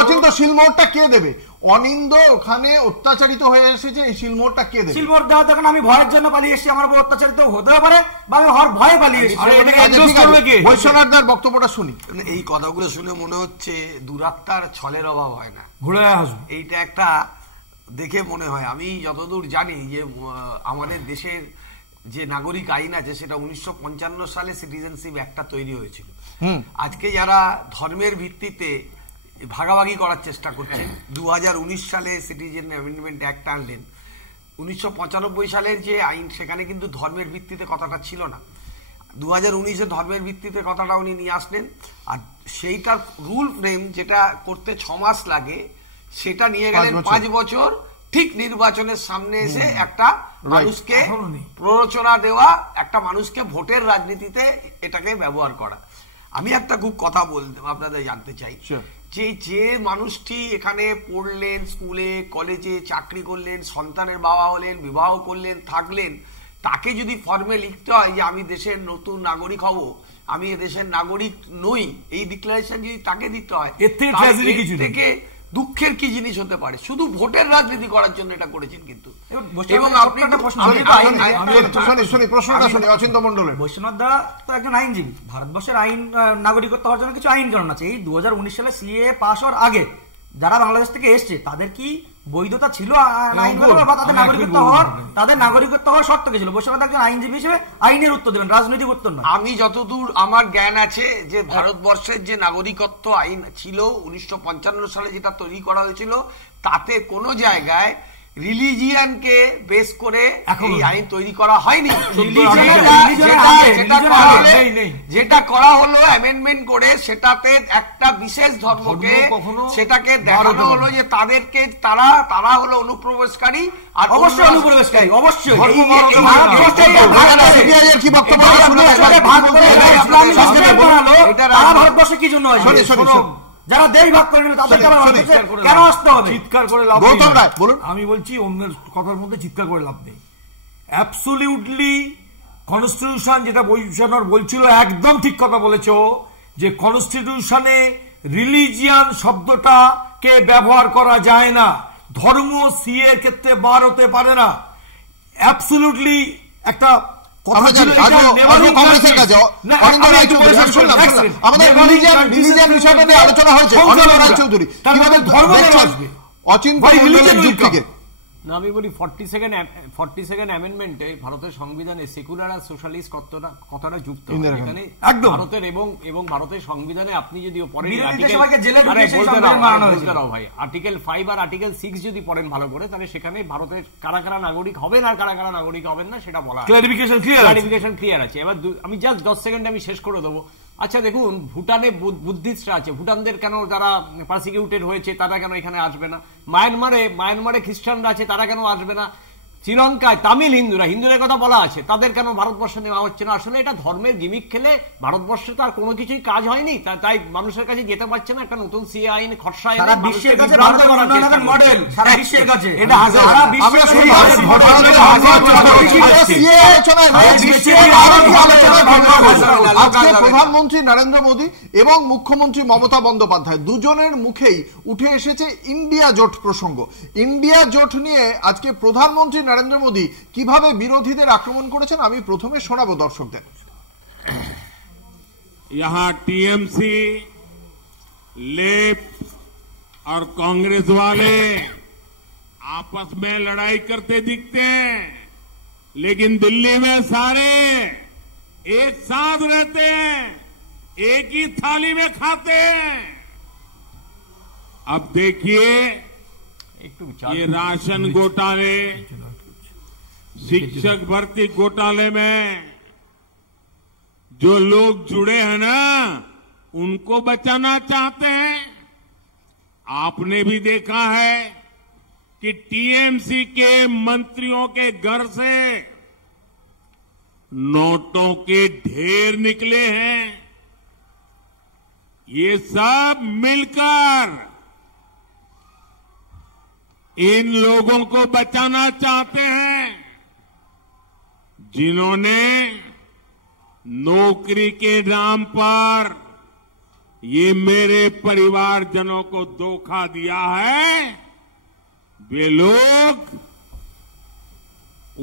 অচিন্ত শিলমোহরটা কে দেবে? অনিন্দ ওখানে অত্যাচারিত হয়ে এসেছে, এই শিলমোহরটা কে দেবে? শিলমোহর দেওয়া তখন আমি ভয়ের জন্য পালিয়ে এসেছি, আমার উপর অত্যাচারিত হতে পারে বা আমি হওয়ার ভয়ে পালিয়ে এসেছি। বৈশ্বনাথদার বক্তব্যটা শুনি। এই কথাগুলো শুনে মনে হচ্ছে দুরাত্মার ছলের অভাব হয় না, ঘুরে আসবে। এইটা একটা দেখে মনে হয়, আমি যতদূর জানি যে আমাদের দেশের যে নাগরিক আইন আছে সেটা 1955 সালে সিটিজেনশিপ অ্যাক্টটা তৈরি হয়েছিল। আজকে যারা ধর্মের ভিত্তিতে ভাগাভাগি করার চেষ্টা করছেন, 2019 সালে সিটিজেন অ্যামেন্ডমেন্ট অ্যাক্ট আনলেন। 1995 সালের যে আইন সেখানে কিন্তু ধর্মের ভিত্তিতে কথাটা ছিল না, 2019-এ ধর্মের ভিত্তিতে কথাটা উনি নিয়ে আসলেন। আর সেইটার রুল ফ্রেম যেটা করতে 6 মাস লাগে সেটা নিয়ে গেলেন 5 বছর, ঠিক নির্বাচনের সামনে এসে একটা মানুষকে প্ররোচনা দেওয়া, একটা মানুষকে ভোটের রাজনীতিতে এটাকে ব্যবহার করা। আমি একটা খুব কথা আপনাদের জানতে চাই, যে মানুষটি এখানে পড়লেন, স্কুলে কলেজে চাকরি করলেন, সন্তানের বাবা হলেন, বিবাহ করলেন, থাকলেন, তাকে যদি ফর্মে লিখতে হয় যে আমি দেশের নতুন নাগরিক হব, আমি দেশের নাগরিক নই, এই ডিক্লারেশন যদি তাকে দিতে হয়, এর থেকে দুঃখের কি জিনিস হতে পারে? শুধু ভোটের রাজনীতি করার জন্য এটা করেছেন। কিন্তু এবং বৈশ্বনাথ দা তো একজন আইনজীবী, ভারতবর্ষের আইন নাগরিকত্ব হওয়ার জন্য কিছু আইন কানুন আছে। এই 2019 সালে সিএ পাস হওয়ার আগে যারা বাংলাদেশ থেকে এসছে তাদের কি বৈধতা ছিল তাদের নাগরিকত্ব হওয়ার শর্ত কি ছিল? বৈশ্বনাথ একজন আইনজীবী হিসেবে আইনের উত্তর দেবেন, রাজনৈতিক উত্তর নয়। আমি যতদূর আমার জ্ঞান আছে যে ভারতবর্ষের যে নাগরিকত্ব আইন ছিল 1955 সালে যেটা তৈরি করা হয়েছিল, তাতে কোনো জায়গায় রিলিজিয়ানকে বেস করে এই আইন তৈরি করা হয়নি। যেটা করা হলো অ্যামেন্ডমেন্ট করে, সেটাতে একটা বিশেষ ধর্মকে সেটাকে দেখানো হলো যে তাদেরকে তারা হলো অনুপ্রবেশকারী। আর অবশ্যই অনুপ্রবেশকারী, অবশ্যই কি বক্তব্য ভারতবর্ষে কি জন্য যারা দেশ ভাগ করে নিল তাদেরকে কেন আসতে হবে? চিৎকার করে লাভ নেই। আমি বলছি অন্যের কথার মধ্যে চিৎকার করে লাভ নেই। অ্যাবসলিউটলি কনস্টিটিউশন যেটা বৈশ্বনাথ বলছিল একদম ঠিক কথা বলেছ, যে কনস্টিটিউশনে রিলিজিয়ান শব্দটাকে ব্যবহার করা যায় না, ধর্ম সিএ এর ক্ষেত্রে বার হতে পারে না। অ্যাবসলিউটলি একটা অচিন্ত না, আমি বলি 42nd অ্যামেন্ডমেন্টে ভারতের সংবিধানে সেকুলার আর সোশ্যালিস্ট কথাটা যুক্ত। এখানে ভারতের এবং ভারতের সংবিধানে আপনি যদি পড়েন আর্টিকেল 5 আর আর্টিকেল 6 যদি পড়েন ভালো করে, তাহলে সেখানে ভারতের কারা কারা নাগরিক হবেন আর কারা কারা নাগরিক হবেন না সেটা বলা ক্লারিফিকেশন ক্লিয়ার আছে। এবার আমি জাস্ট 10 সেকেন্ডে আমি শেষ করে দেবো। আচ্ছা দেখুন, ভুটানে বুদ্ধিস্টরা আছে, ভুটানদের কেন যারা পারসিকিউটেড হয়েছে তারা কেন এখানে আসবে না? মায়ানমারে খ্রিস্টানরা আছে, তারা কেন আসবে না? শ্রীলঙ্কায় তামিল হিন্দুদের কথা বলা আছে, তাদের কেন ভারতবর্ষে নেওয়া হচ্ছে না? আসলে এটা ধর্মের গিমিক খেলে ভারতবর্ষে তো আর কোনো কিছুই কাজ হয়নি, তাই মানুষের কাছে যেতে পারছে না। একটা নতুন সিএ আইন খসড়া প্রধানমন্ত্রী নরেন্দ্র মোদী এবং মুখ্যমন্ত্রী মমতা বন্দ্যোপাধ্যায় দুজনের মুখেই উঠে এসেছে ইন্ডিয়া জোট প্রসঙ্গ। ইন্ডিয়া জোট নিয়ে আজকে প্রধানমন্ত্রী নরেন্দ্র মোদী কিভাবে বিরোধীদের আক্রমণ করেছেন আমি প্রথমে শোনাবো দর্শকদের। यहाँ टीएमसी, लेफ्ट और कांग्रेस वाले आपस में लड़ाई करते दिखते हैं, लेकिन दिल्ली में सारे एक साथ रहते हैं, एक ही थाली में खाते हैं। अब देखिए, ये राशन घोटाले, शिक्षक भर्ती घोटाले में जो लोग जुड़े हैं ना, उनको बचाना चाहते हैं। आपने भी देखा है कि टीएमसी के मंत्रियों के घर से नोटों के ढेर निकले हैं। ये सब मिलकर इन लोगों को बचाना चाहते हैं जिन्होंने नौकरी के नाम पर ये मेरे परिवारजनों को धोखा दिया है। वे लोग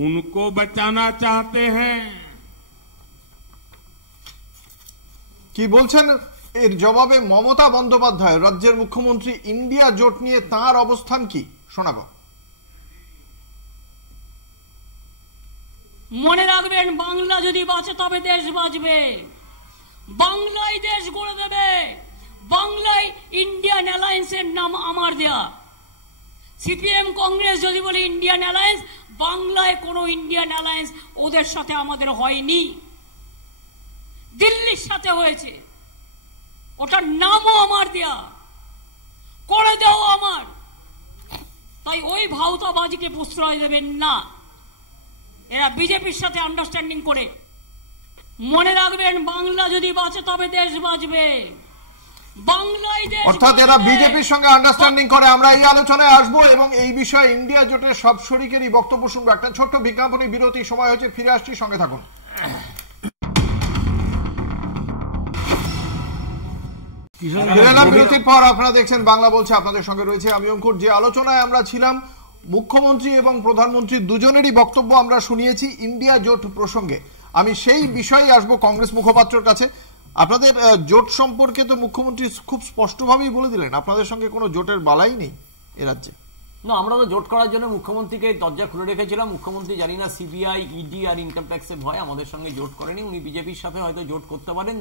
उनको बचाना चाहते हैं। কি বলছেন এর জবাবে মমতা বন্দ্যোপাধ্যায়, রাজ্যের মুখ্যমন্ত্রী? ইন্ডিয়া জোট নিয়ে তার অবস্থান কি শোনাবো। মনে রাখবেন, বাংলা যদি বাঁচে তবে দেশ বাঁচবে। বাংলাই দেশ গড়ে দেবে। বাংলায় ইন্ডিয়ান অ্যালায়েন্সের নাম আমার দেয়া। সিপিএম কংগ্রেস যদি বলে ইন্ডিয়ান অ্যালায়েন্স, বাংলায় কোনো ইন্ডিয়ান অ্যালায়েন্স ওদের সাথে আমাদের হয়নি, দিল্লির সাথে হয়েছে। ওটার নামও আমার দেয়া, করে দেও আমার। তাই ওই ভাউতাবাজিকে প্রশ্রয় দেবেন না। এরা বিজেপির সাথে আন্ডারস্ট্যান্ডিং করে। মনে রাখবেন, বাংলা যদি বাঁচে তবে দেশ বাঁচবে। বাংলায় দেশ, অর্থাৎ এরা বিজেপির সঙ্গে আন্ডারস্ট্যান্ডিং করে। আমরা এই আলোচনায় আসবো এবং এই বিষয়ে ইন্ডিয়া জোটের সব শরিকেরই বক্তব্য শুনবো। একটা ছোট্ট বিজ্ঞাপনী বিরতি সময় হচ্ছে, ফিরে আসছি, সঙ্গে থাকুন। বিরতির পর আপনারা দেখছেন বাংলা বলছে, আপনাদের সঙ্গে রয়েছে আমি অঙ্কুর। যে আলোচনায় আমরা ছিলাম, মুখ্যমন্ত্রী এবং প্রধানমন্ত্রী দুজনেরই বক্তব্য আমরা শুনিয়েছি ইন্ডিয়া জোট প্রসঙ্গে। আমি সেই বিষয়ে আসবো কংগ্রেস মুখপাত্রের কাছে। আপনাদের জোট সম্পর্কে তো মুখ্যমন্ত্রী খুব স্পষ্টভাবেই বলে দিলেন আপনাদের সঙ্গে কোনো জোটের বালাই নেই এ রাজ্যে। না, আমরা তো জোট করার জন্য মুখ্যমন্ত্রীকে দরজা খুলে রেখেছিলাম। মুখ্যমন্ত্রী জানি না সিবিআই, ইডি আর ইনকাম ট্যাক্সের ভয় আমাদের সঙ্গে জোট করেনি। উনি বিজেপির সাথে হয়তো জোট করতে পারেন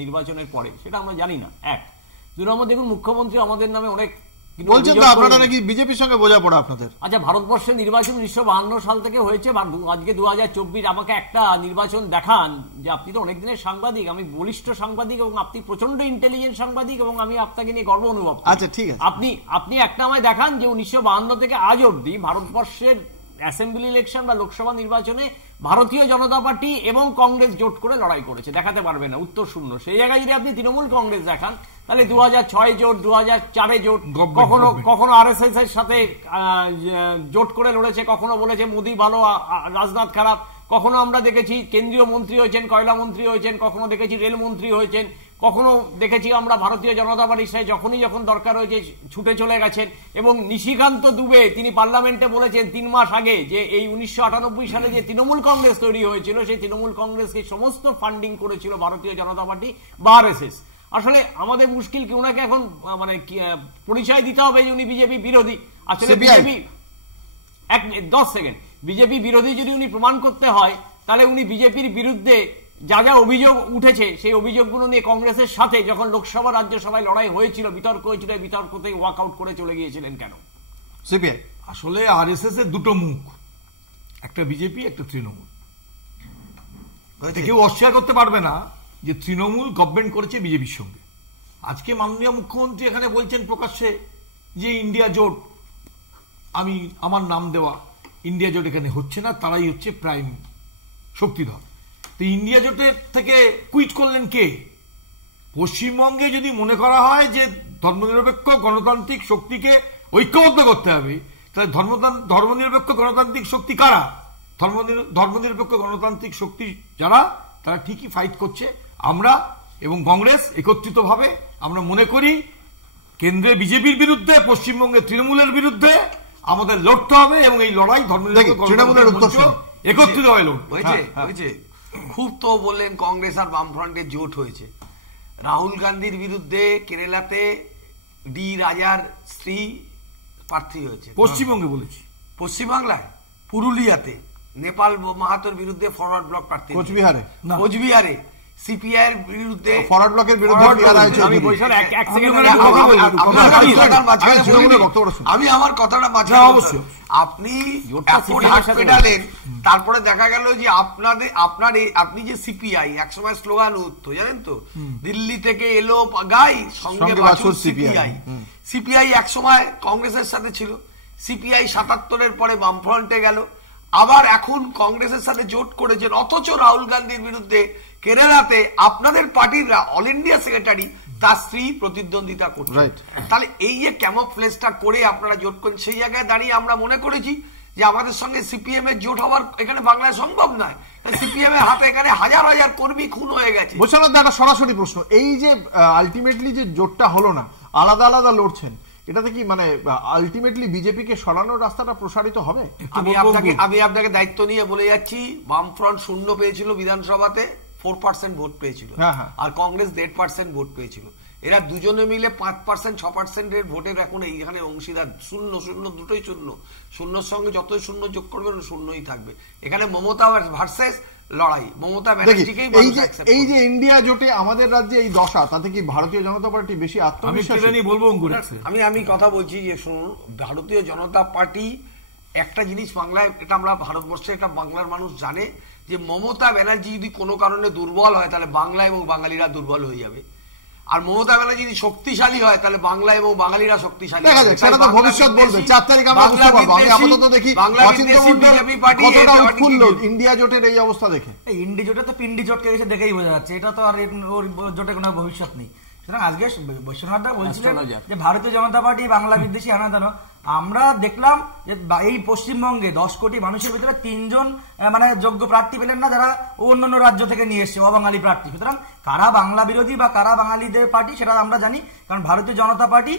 নির্বাচনের পরে, সেটা আমরা জানি না। এক, দুই নম্বর, দেখুন মুখ্যমন্ত্রী আমাদের নামে অনেক বলছেন তো, আপনারা নাকি বিজেপির সঙ্গে বোঝাপড়া আপনাদের। আচ্ছা, ভারতবর্ষের নির্বাচন 1952 সাল থেকে হয়েছে, আজকে 2024। আমাকে একটা নির্বাচন দেখান যে আপনি তো অনেকদিনের সাংবাদিক, আমি বলিষ্ঠ সাংবাদিক এবং আপনি প্রচন্ড ইন্টেলিজেন্ট সাংবাদিক এবং আমি আপনাকে নিয়ে গর্ব অনুভব করি। আচ্ছা ঠিক আছে, আপনি একটা আমায় দেখান যে 1952 থেকে আজ অব্দি ভারতবর্ষের অ্যাসেম্বলি ইলেকশন বা লোকসভা নির্বাচনে ভারতীয় জনতা পার্টি এবং কংগ্রেস জোট করে লড়াই করেছে। দেখাতে পারবে না, উত্তর শূন্য। সেই জায়গায় যদি আপনি তৃণমূল কংগ্রেস দেখান, তাহলে 2006 জোট, 2004 জোট, কখনো আরএসএস এর সাথে জোট করে লড়েছে, কখনো বলেছে মোদি ভালো রাজনাথ খারাপ, কখনো আমরা দেখেছি কেন্দ্রীয় মন্ত্রী হয়েছেন, কয়লা মন্ত্রী হয়েছেন, কখনো দেখেছি রেল মন্ত্রী হয়েছেন, কখনো দেখেছি আমরা ভারতীয় জনতা পার্টির সাথে যখন দরকার হয়েছে ছুটে চলে গেছেন। এবং নিশিকান্ত দুবে তিনি পার্লামেন্টে বলেছেন 3 মাস আগে যে এই 1998 সালে যে তৃণমূল কংগ্রেস তৈরি হয়েছিল, সেই তৃণমূল কংগ্রেসকে সমস্ত ফান্ডিং করেছিল ভারতীয় জনতা পার্টি বা আরএসএস। আসলে আমাদের মুশকিল কি, ওনাকে এখন মানে পরিচয় দিতে হবে যে উনি বিজেপি বিরোধী। আসলে 10 সেকেন্ড, বিজেপি বিরোধী যদি উনি প্রমাণ করতে হয় তাহলে উনি বিজেপির বিরুদ্ধে যা যা অভিযোগ উঠেছে সেই অভিযোগগুলো নিয়ে কংগ্রেসের সাথে যখন লোকসভা রাজ্যসভায় লড়াই হয়েছিল, বিতর্ক হয়েছিল, বিতর্ক থেকে ওয়াক আউট করে চলে গিয়েছিলেন কেন? সিপিআই আসলে আরএসএস এর দুটো মুখ, একটা বিজেপি, একটা তৃণমূল। কেউ অস্বীকার করতে পারবে না যে তৃণমূল গভর্নমেন্ট করেছে বিজেপির সঙ্গে। আজকে মাননীয় মুখ্যমন্ত্রী এখানে বলছেন প্রকাশ্যে যে ইন্ডিয়া জোট, আমার নাম দেওয়া ইন্ডিয়া জোট এখানে হচ্ছে না, তারাই হচ্ছে প্রাইম শক্তিধর। তো ইন্ডিয়া জোটের থেকে কুইট করলেন কে? পশ্চিমবঙ্গে যদি মনে করা হয় যে ধর্মনিরপেক্ষ গণতান্ত্রিক শক্তিকে ঐক্যবদ্ধ করতে হবে, তাহলে ধর্মনিরপেক্ষ গণতান্ত্রিক শক্তি কারা? ধর্মনিরপেক্ষ গণতান্ত্রিক শক্তি যারা, তারা ঠিকই ফাইট করছে। আমরা এবং কংগ্রেস একত্রিতভাবে আমরা মনে করি কেন্দ্রে বিজেপির বিরুদ্ধে, পশ্চিমবঙ্গে তৃণমূলের বিরুদ্ধে আমাদের লড়তে হবে এবং এই লড়াই তৃণমূলের একত্রিত হয়ে হয়েছে। খুব তো বললেন কংগ্রেস আর বামফ্রন্টের জোট হয়েছে। রাহুল গান্ধীর বিরুদ্ধে কেরালাতে ডি রাজার স্ত্রী প্রার্থী হয়েছে। পশ্চিমবঙ্গে বলেছি, পশ্চিমবাংলায় পুরুলিয়াতে নেপাল মাহাতোর বিরুদ্ধে ফরওয়ার্ড ব্লক প্রার্থী, কোচবিহারে সিপিআই এর বিরুদ্ধে ফরওয়ার্ড ব্লকের বিরুদ্ধে আমি আমার কথাটা মাঝখানে, আপনি পেটালেন, তারপরে দেখা গেল যে আপনি যে সিপিআই একসময় স্লোগান উঠতো জানেন তো, দিল্লি থেকে এলো গাই সঙ্গে বাছুর সিপিআই। সিপিআই একসময় কংগ্রেসের সাথে ছিল, সিপিআই 77-এর পরে বামফ্রন্টে গেল, আবার এখন কংগ্রেসের সাথে জোট করেছেন, অথচ রাহুল গান্ধীর বিরুদ্ধে কেরালাতে আপনাদের পার্টির অল ইন্ডিয়া সেক্রেটারি তার স্ত্রী প্রতিদ্বন্দ্বিতা করছে। তাহলে এই যে ক্যামোফ্লেজটা করে আপনারা জোট করেন, সেই জায়গায় দাঁড়িয়ে আমরা মনে করেছি যে আমাদের সঙ্গে সিপিএম এর জোট হওয়ার এখানে বাংলায় সম্ভব নয়। সিপিএম এর হাতে এখানে হাজার হাজার কর্মী খুন হয়ে গেছে। বলছেন একটা সরাসরি প্রশ্ন, এই যে আলটিমেটলি যে জোটটা হলো না, আলাদা আলাদা লড়ছেন, এটাতে কি মানে আলটিমেটলি বিজেপিকে সরানোর রাস্তাটা প্রসারিত হবে? আমি আপনাকে দায়িত্ব নিয়ে বলে যাচ্ছি, বামফ্রন্ট 0 পেয়েছিল বিধানসভাতে, 4% ভোট পেয়েছিল, আর কংগ্রেস 1.5% ভোট পেয়েছিল। এরা দুজনে মিলে 5%, 6% ভোটের এখন এইখানে অংশীদার। 0 দুটোই 0, 0-র সঙ্গে যতই 0 যোগ করবে 0ই থাকবে। এখানে মমতা ভার্সেস লড়াই, মমতা ব্যানার্জিকেই। এই যে ইন্ডিয়া জোটে আমাদের রাজ্যে এই দশা, তাতে কি ভারতীয় জনতা পার্টি বেশি আত্মবিশ্বাসী? বলবো আমি কথা বলছি যে শুনুন, ভারতীয় জনতা পার্টি একটা জিনিস বাংলায়, এটা আমরা ভারতবর্ষে, এটা বাংলার মানুষ জানে যে মমতা ব্যানার্জি যদি কোনো কারণে দুর্বল হয় তাহলে বাংলা এবং বাঙালিরা দুর্বল হয়ে যাবে, আর মমতা ব্যানার্জি যদি শক্তিশালী হয় তাহলে বাংলা এবং বাঙালিরা শক্তিশালী হবে। সেটা তো ভবিষ্যৎ বলবে, 4 তারিখ আমরা বুঝতে পারবো। আমি আপাতত দেখি ইন্ডিয়া জোটের এই অবস্থা দেখে, ইন্ডি জোটে তো পিন্ডি জোটকে এসে দেখেই বোঝা যাচ্ছে, এটা তো আর জোটে কোনো ভবিষ্যৎ নেই। সুতরাং আজকে বৈশ্বনাথদা বলছিলেন যে ভারতীয় জনতা পার্টি বাংলা বিদ্বেষী আনাদানো, আমরা দেখলাম যে এই পশ্চিমবঙ্গে 10 কোটি মানুষের ভিতরে 3 জন মানে যোগ্য প্রার্থী পেলেন না, যারা অন্যান্য রাজ্য থেকে নিয়ে এসছে অবাঙালি প্রার্থী। সুতরাং কারা বাংলা বিরোধী বা কারা বাঙালিদের পার্টি সেটা আমরা জানি, কারণ ভারতীয় জনতা পার্টি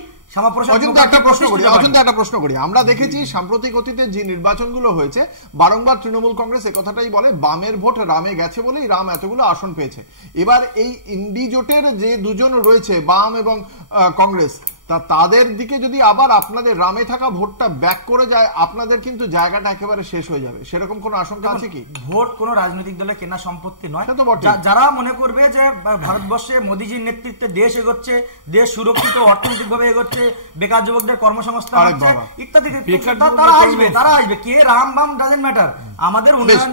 একটা প্রশ্ন করি। আমরা দেখেছি সাম্প্রতিক অতীতে যে নির্বাচনগুলো হয়েছে, বারংবার তৃণমূল কংগ্রেস একথাটাই বলে, বামের ভোট রামে গেছে বলেই রাম এতগুলো আসন পেয়েছে। এবার এই ইন্ডি জোটের যে দুজন রয়েছে, বাম এবং কংগ্রেস, তাদের দিকে যদি আবার আপনাদের রামে থাকা ভোটটা ব্যাক করে যায়, আপনাদের কিন্তু জায়গাটা একেবারে শেষ হয়ে যাবে, সেরকম কোনো আশঙ্কা আছে কি? ভোট কোনো রাজনৈতিক দলের কেনা সম্পত্তি নয়। যারা মনে করবে যে ভারতবর্ষে মোদীজির নেতৃত্বে দেশ এগোচ্ছে, দেশ সুরক্ষিত অর্থনৈতিক ভাবে এগোচ্ছে, বেকার যুবকদের কর্মসংস্থান হচ্ছে ইত্যাদি, তারা আসবে। কে রাম বাম ডাজন্ট ম্যাটার, আমাদের উন্নয়ন।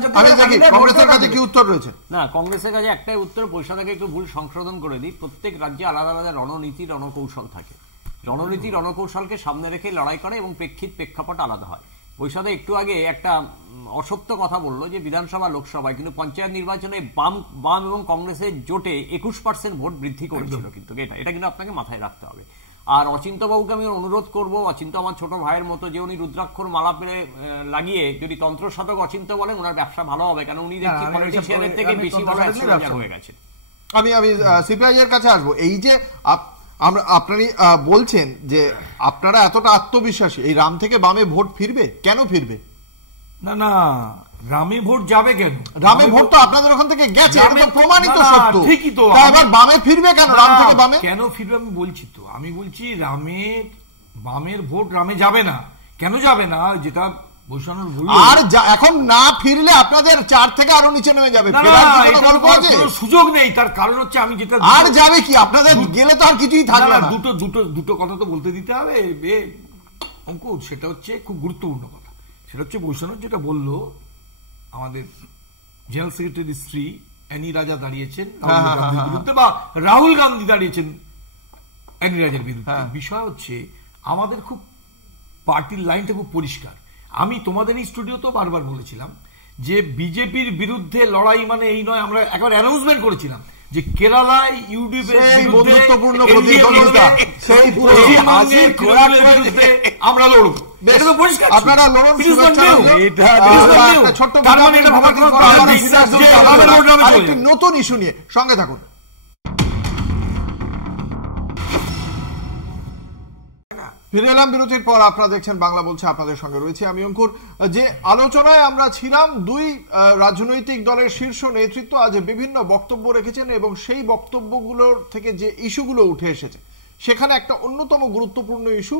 কংগ্রেসের কাছে কি উত্তর রয়েছে? না, কংগ্রেসের কাছে একটাই উত্তর, পয়সাটাকে একটু ভুল সংশোধন করে দিই। প্রত্যেক রাজ্যে আলাদা আলাদা রণনীতি রণকৌশল থাকে, রণনীতি রণকৌশলকে সামনে রেখে লড়াই করে এবং প্রেক্ষাপট আলাদা হয়। বৈশাখে একটু আগে একটা অসত্য কথা বললো যে বিধানসভা লোকসভায় কিন্তু পঞ্চায়েত নির্বাচনে বাম এবং কংগ্রেসের জোটে 21% ভোট বৃদ্ধি করেছিল, কিন্তু এটা কিন্তু আপনাকে মাথায় রাখতে হবে। আর অচিন্তবাবুকে আমি অনুরোধ করবো, অচিন্ত আমার ছোট ভাইয়ের মতো, যে উনি রুদ্রাক্ষর মালা পেরে লাগিয়ে যদি তন্ত্র সাধক অচিন্ত বলেন, ওনার ব্যবসা ভালো হবে, কারণ উনি দেখছি পলিটিশিয়ানের থেকে বেশি ভালো হয়ে গেছে। আমি সিপিআই এর কাছে আসবো। এই যে আপনি বলছেন যে আপনারা এতটা আত্মবিশ্বাসী, এই রাম থেকে বামে ভোট ফিরবে, কেন ফিরবে? না, রামে ভোট যাবে কেন? রামে ভোট তো আপনাদের ওখান থেকে গেছে, প্রমাণিত সত্য। ঠিকই তো, এবার বামে ফিরবে কেন? রাম থেকে বামে কেন ফিরবে আমি বলছি তো, আমি বলছি বামের ভোট রামে যাবে না। কেন যাবে না? যেটা আর এখন না ফিরলে আপনাদের 4 থেকে আরো নিচে নেমে যাবে, সুযোগ নেই। তার কারণ হচ্ছে আমি যেটা আর যাবে কি, আপনাদের গেলে তো আর কিছুই থাকবে না। দুটো কথা তো বলতে দিতে হবে অঙ্কুর, সেটা হচ্ছে খুব গুরুত্বপূর্ণ কথা। সেটা হচ্ছে বৈষ্ণব যেটা বললো, আমাদের জেনারেল সেক্রেটারির স্ত্রী অ্যানি রাজা দাঁড়িয়েছেন বিরুদ্ধে, বা রাহুল গান্ধী দাঁড়িয়েছেন অ্যানি রাজার বিরুদ্ধে। বিষয় হচ্ছে আমাদের খুব পার্টির লাইনটা খুব পরিষ্কার। আমি তোমাদের এই স্টুডিওতেও বারবার বলেছিলাম যে বিজেপির বিরুদ্ধে লড়াই মানে এই নয়। আমরা একবার অ্যানাউন্সমেন্ট করেছিলাম যে কেরালায় ইউডিএফের বন্ধুত্বপূর্ণ প্রতিদ্বন্দ্বিতা, সেই আমরা লড়ব। আপনারা লড়ুন। নতুন ইস্যু নিয়ে সঙ্গে থাকুন। ফিরে এলাম বিরতির পর। আপনারা দেখছেন বাংলা বলছে, আপনাদের সঙ্গে রয়েছে আমি অঙ্কুর। যে আলোচনায় আমরা ছিলাম, দুই রাজনৈতিক দলের শীর্ষ নেতৃত্ব আজ বিভিন্ন বক্তব্য রেখেছেন এবং সেই বক্তব্যগুলোর থেকে যে ইস্যুগুলো উঠে এসেছে সেখানে একটা অন্যতম গুরুত্বপূর্ণ ইস্যু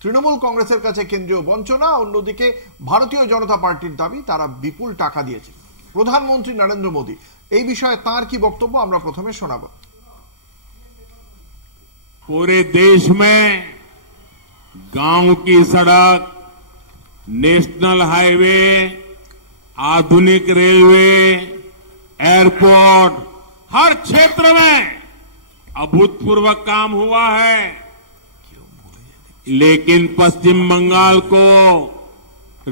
তৃণমূল কংগ্রেসের কাছে কেন্দ্রীয় বঞ্চনা, অন্যদিকে ভারতীয় জনতা পার্টির দাবি তারা বিপুল টাকা দিয়েছে। প্রধানমন্ত্রী নরেন্দ্র মোদী এই বিষয়ে তাঁর কি বক্তব্য আমরা প্রথমে শোনাব। पूरे देश में गांव की सड़क, नेशनल हाईवे, आधुनिक रेलवे, एयरपोर्ट, हर क्षेत्र में अभूतपूर्व काम हुआ है। लेकिन पश्चिम बंगाल को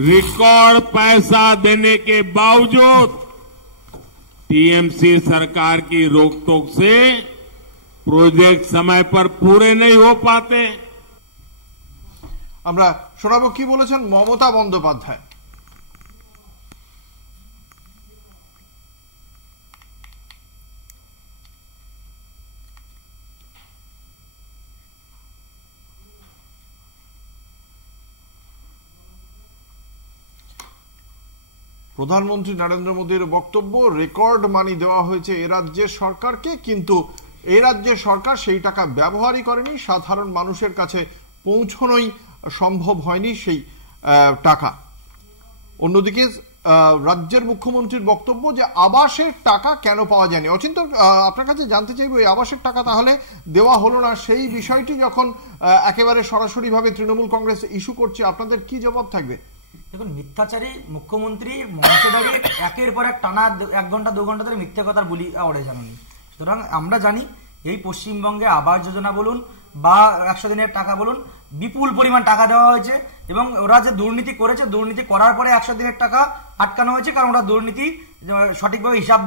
रिकॉर्ड पैसा देने के बावजूद टीएमसी सरकार की रोकटोक से प्रोजेक्ट समय पर पूरे नहीं हो पाते। আমরা শোনাবো কি বলেছেন মমতা বন্দ্যোপাধ্যায়। প্রধানমন্ত্রী নরেন্দ্র মোদীর বক্তব্য, রেকর্ড মানি দেওয়া হয়েছে এ রাজ্যের সরকারকে, কিন্তু এই রাজ্যের সরকার সেই টাকা ব্যবহারই করেনি, সাধারণ মানুষের কাছে পৌঁছানোই সম্ভব হয়নি সেই টাকা। অন্যদিকে রাজ্যের মুখ্যমন্ত্রীর বক্তব্য যে আবাসের টাকা কেন পাওয়া যায়নি। অচিন্ত, আপনার কাছে জানতে চাইব এই আবাসের টাকা তাহলে দেওয়া হলো না, সেই বিষয়টি যখন একেবারে সরাসরিভাবে তৃণমূল কংগ্রেস ইস্যু করছে, আপনাদের কি জবাব থাকবে? দেখুন, মিথ্যাচারী মুখ্যমন্ত্রী মঞ্চে দাঁড়িয়ে একের পর এক টানা 1 ঘন্টা 2 ঘন্টা ধরে মিথ্যে কথার বলি ওড়ে জানেনি। সুতরাং আমরা জানি এই পশ্চিমবঙ্গে আবাস যোজনা বলুন বা 100 দিনের টাকা বলুন, বিপুল পরিমাণ টাকা দেওয়া হয়েছে এবং ওরা যে দুর্নীতি করেছে, দুর্নীতি করার পরে 100 দিনের টাকা আটকানো হয়েছে, কারণ ওরা দুর্নীতি সঠিকভাবে হিসাব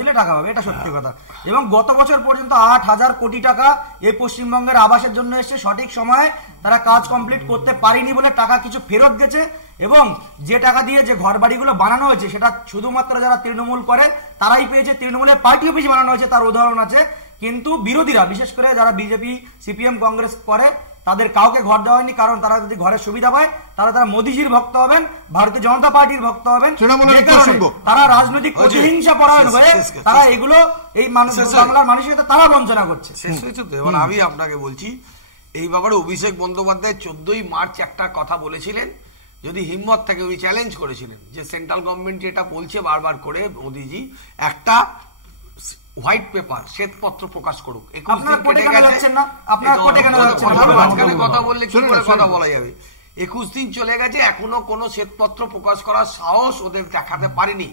দিলে টাকা পাবে, এটা সত্যি কথা। এবং গত বছর পর্যন্ত 8,000 কোটি টাকা এই পশ্চিমবঙ্গের আবাসের জন্য এসছে, সঠিক সময়ে তারা কাজ কমপ্লিট করতে পারেনি বলে টাকা কিছু ফেরত গেছে। এবং যে টাকা দিয়ে যে ঘর বাড়িগুলো বানানো হয়েছে সেটা শুধুমাত্র যারা তৃণমূল করে তারাই পেয়েছে, তৃণমূলের পার্টি অফিস বানানো হয়েছে তার উদাহরণ আছে। কিন্তু বিরোধীরা, বিশেষ করে যারা বিজেপি, সিপিএম, কংগ্রেস করে, তাদের কাউকে ঘর দেওয়া হয়নি, কারণ তারা যদি ঘরের সুবিধা পায় তারা মোদিজির ভক্ত হবেন, ভারতীয় জনতা পার্টির ভক্ত হবেন। তারা রাজনৈতিক প্রতিহিংসা পরায়ণ হয়ে তারা এগুলো এই বাংলার মানুষের সাথে তারা বঞ্চনা করছে। শেষ হয়েছে তো। এবার আমি আপনাকে বলছি এই ব্যাপারে অভিষেক বন্দ্যোপাধ্যায় 14ই মার্চ একটা কথা বলেছিলেন, যদি হিম্মত থাকে উনি চ্যালেঞ্জ করেছিলেন যে সেন্ট্রাল গভর্নমেন্ট যেটা বলছে বারবার করে মোদিজি, একটা হোয়াইট পেপার, শ্বেতপত্র প্রকাশ করুক। 21 দিন কেটে গেছে, কথা বললে কি করে কথা বলা যাবে? 21 দিন চলে গেছে, এখনো কোনো শ্বেতপত্র প্রকাশ করার সাহস ওদের দেখাতে পারেনি।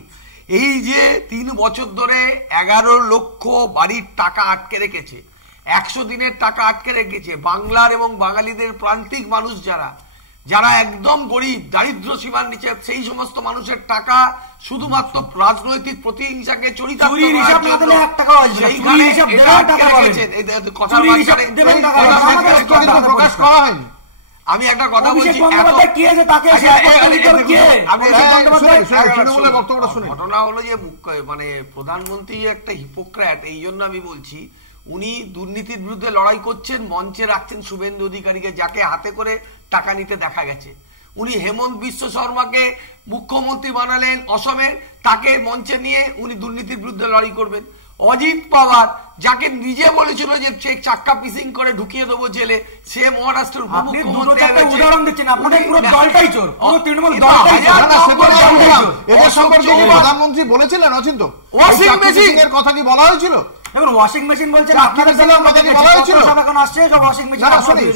এই যে 3 বছর ধরে 11 লক্ষ বাড়ির টাকা আটকে রেখেছে, 100 দিনের টাকা আটকে রেখেছে, বাংলার এবং বাঙালিদের প্রান্তিক মানুষ যারা একদম গরিব, দারিদ্র সীমার নিচে, সেই সমস্ত মানুষের টাকা শুধুমাত্র রাজনৈতিক প্রতিহিংসাকে চরিতার্থ আমি একটা কথা বলছি, ঘটনা হলো যে মানে প্রধানমন্ত্রী একটা হিপোক্রেট। এই জন্য আমি বলছি উনি দুর্নীতির বিরুদ্ধে লড়াই করছেন, মঞ্চে রাখছেন শুভেন্দু অধিকারীকে, যাকে হাতে করে টাকা নিতে দেখা গেছে। উনি হেমন্ত বিশ্ব শর্মাকে মুখ্যমন্ত্রী বানালেন অসমের, তাকে মঞ্চে নিয়ে উনি দুর্নীতির বিরুদ্ধে লড়াই করবেন। অজিত পাওয়ার যাকে নিজে বলেছিল যে চেক চাক্কা পিসিং করে ঢুকিয়ে দেবো জেলে, সে মহারাষ্ট্রের উদাহরণ দিচ্ছেন, আপনাদের পুরো দলটাই চোর, পুরো তৃণমূল এদের সম্পর্কে প্রধানমন্ত্রী বলেছিলেন অচিন্ত? ওয়াশিং মেশিন এর কথা কি বলা হয়েছিল? এখন ওয়াশিং মেশিন বলছেন আপনাদের কথা কি বলা হয়েছিল? এখন আসছে সব ওয়াশিং মেশিন।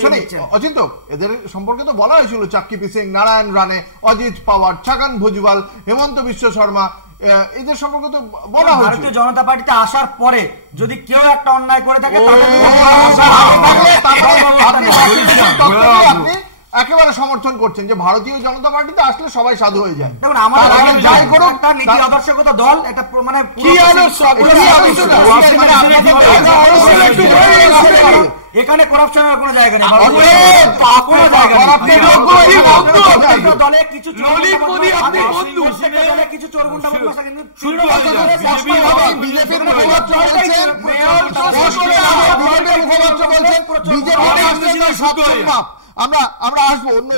শুনি অচিন্ত, এদের সম্পর্কে তো বলা হয়েছিল চাক্কি পিসিং, নারায়ণ রানে, অজিত পাওয়ার, ছগন ভুজবল, হেমন্ত বিশ্ব শর্মা, এদের সম্পর্কে তো বলা হয়েছিল। ভারতীয় জনতা পার্টিতে আসার পরে যদি কেউ একটা অন্যায় করে থাকে আপনি একেবারে সমর্থন করছেন যে ভারতীয় জনতা পার্টিতে আসলে সবাই সাধু হয়ে যায়। দেখুন আমাদের যাই করুক একটা নীতি আদর্শগত দল, এটা মানে কি আদর্শ? এখানে করাপশনের কোনো জায়গা নেই, দলে কিছু কিছু চোর গুন্ডা বিজেপির মুখপাত্র বলছেন আমরা আসবো অন্য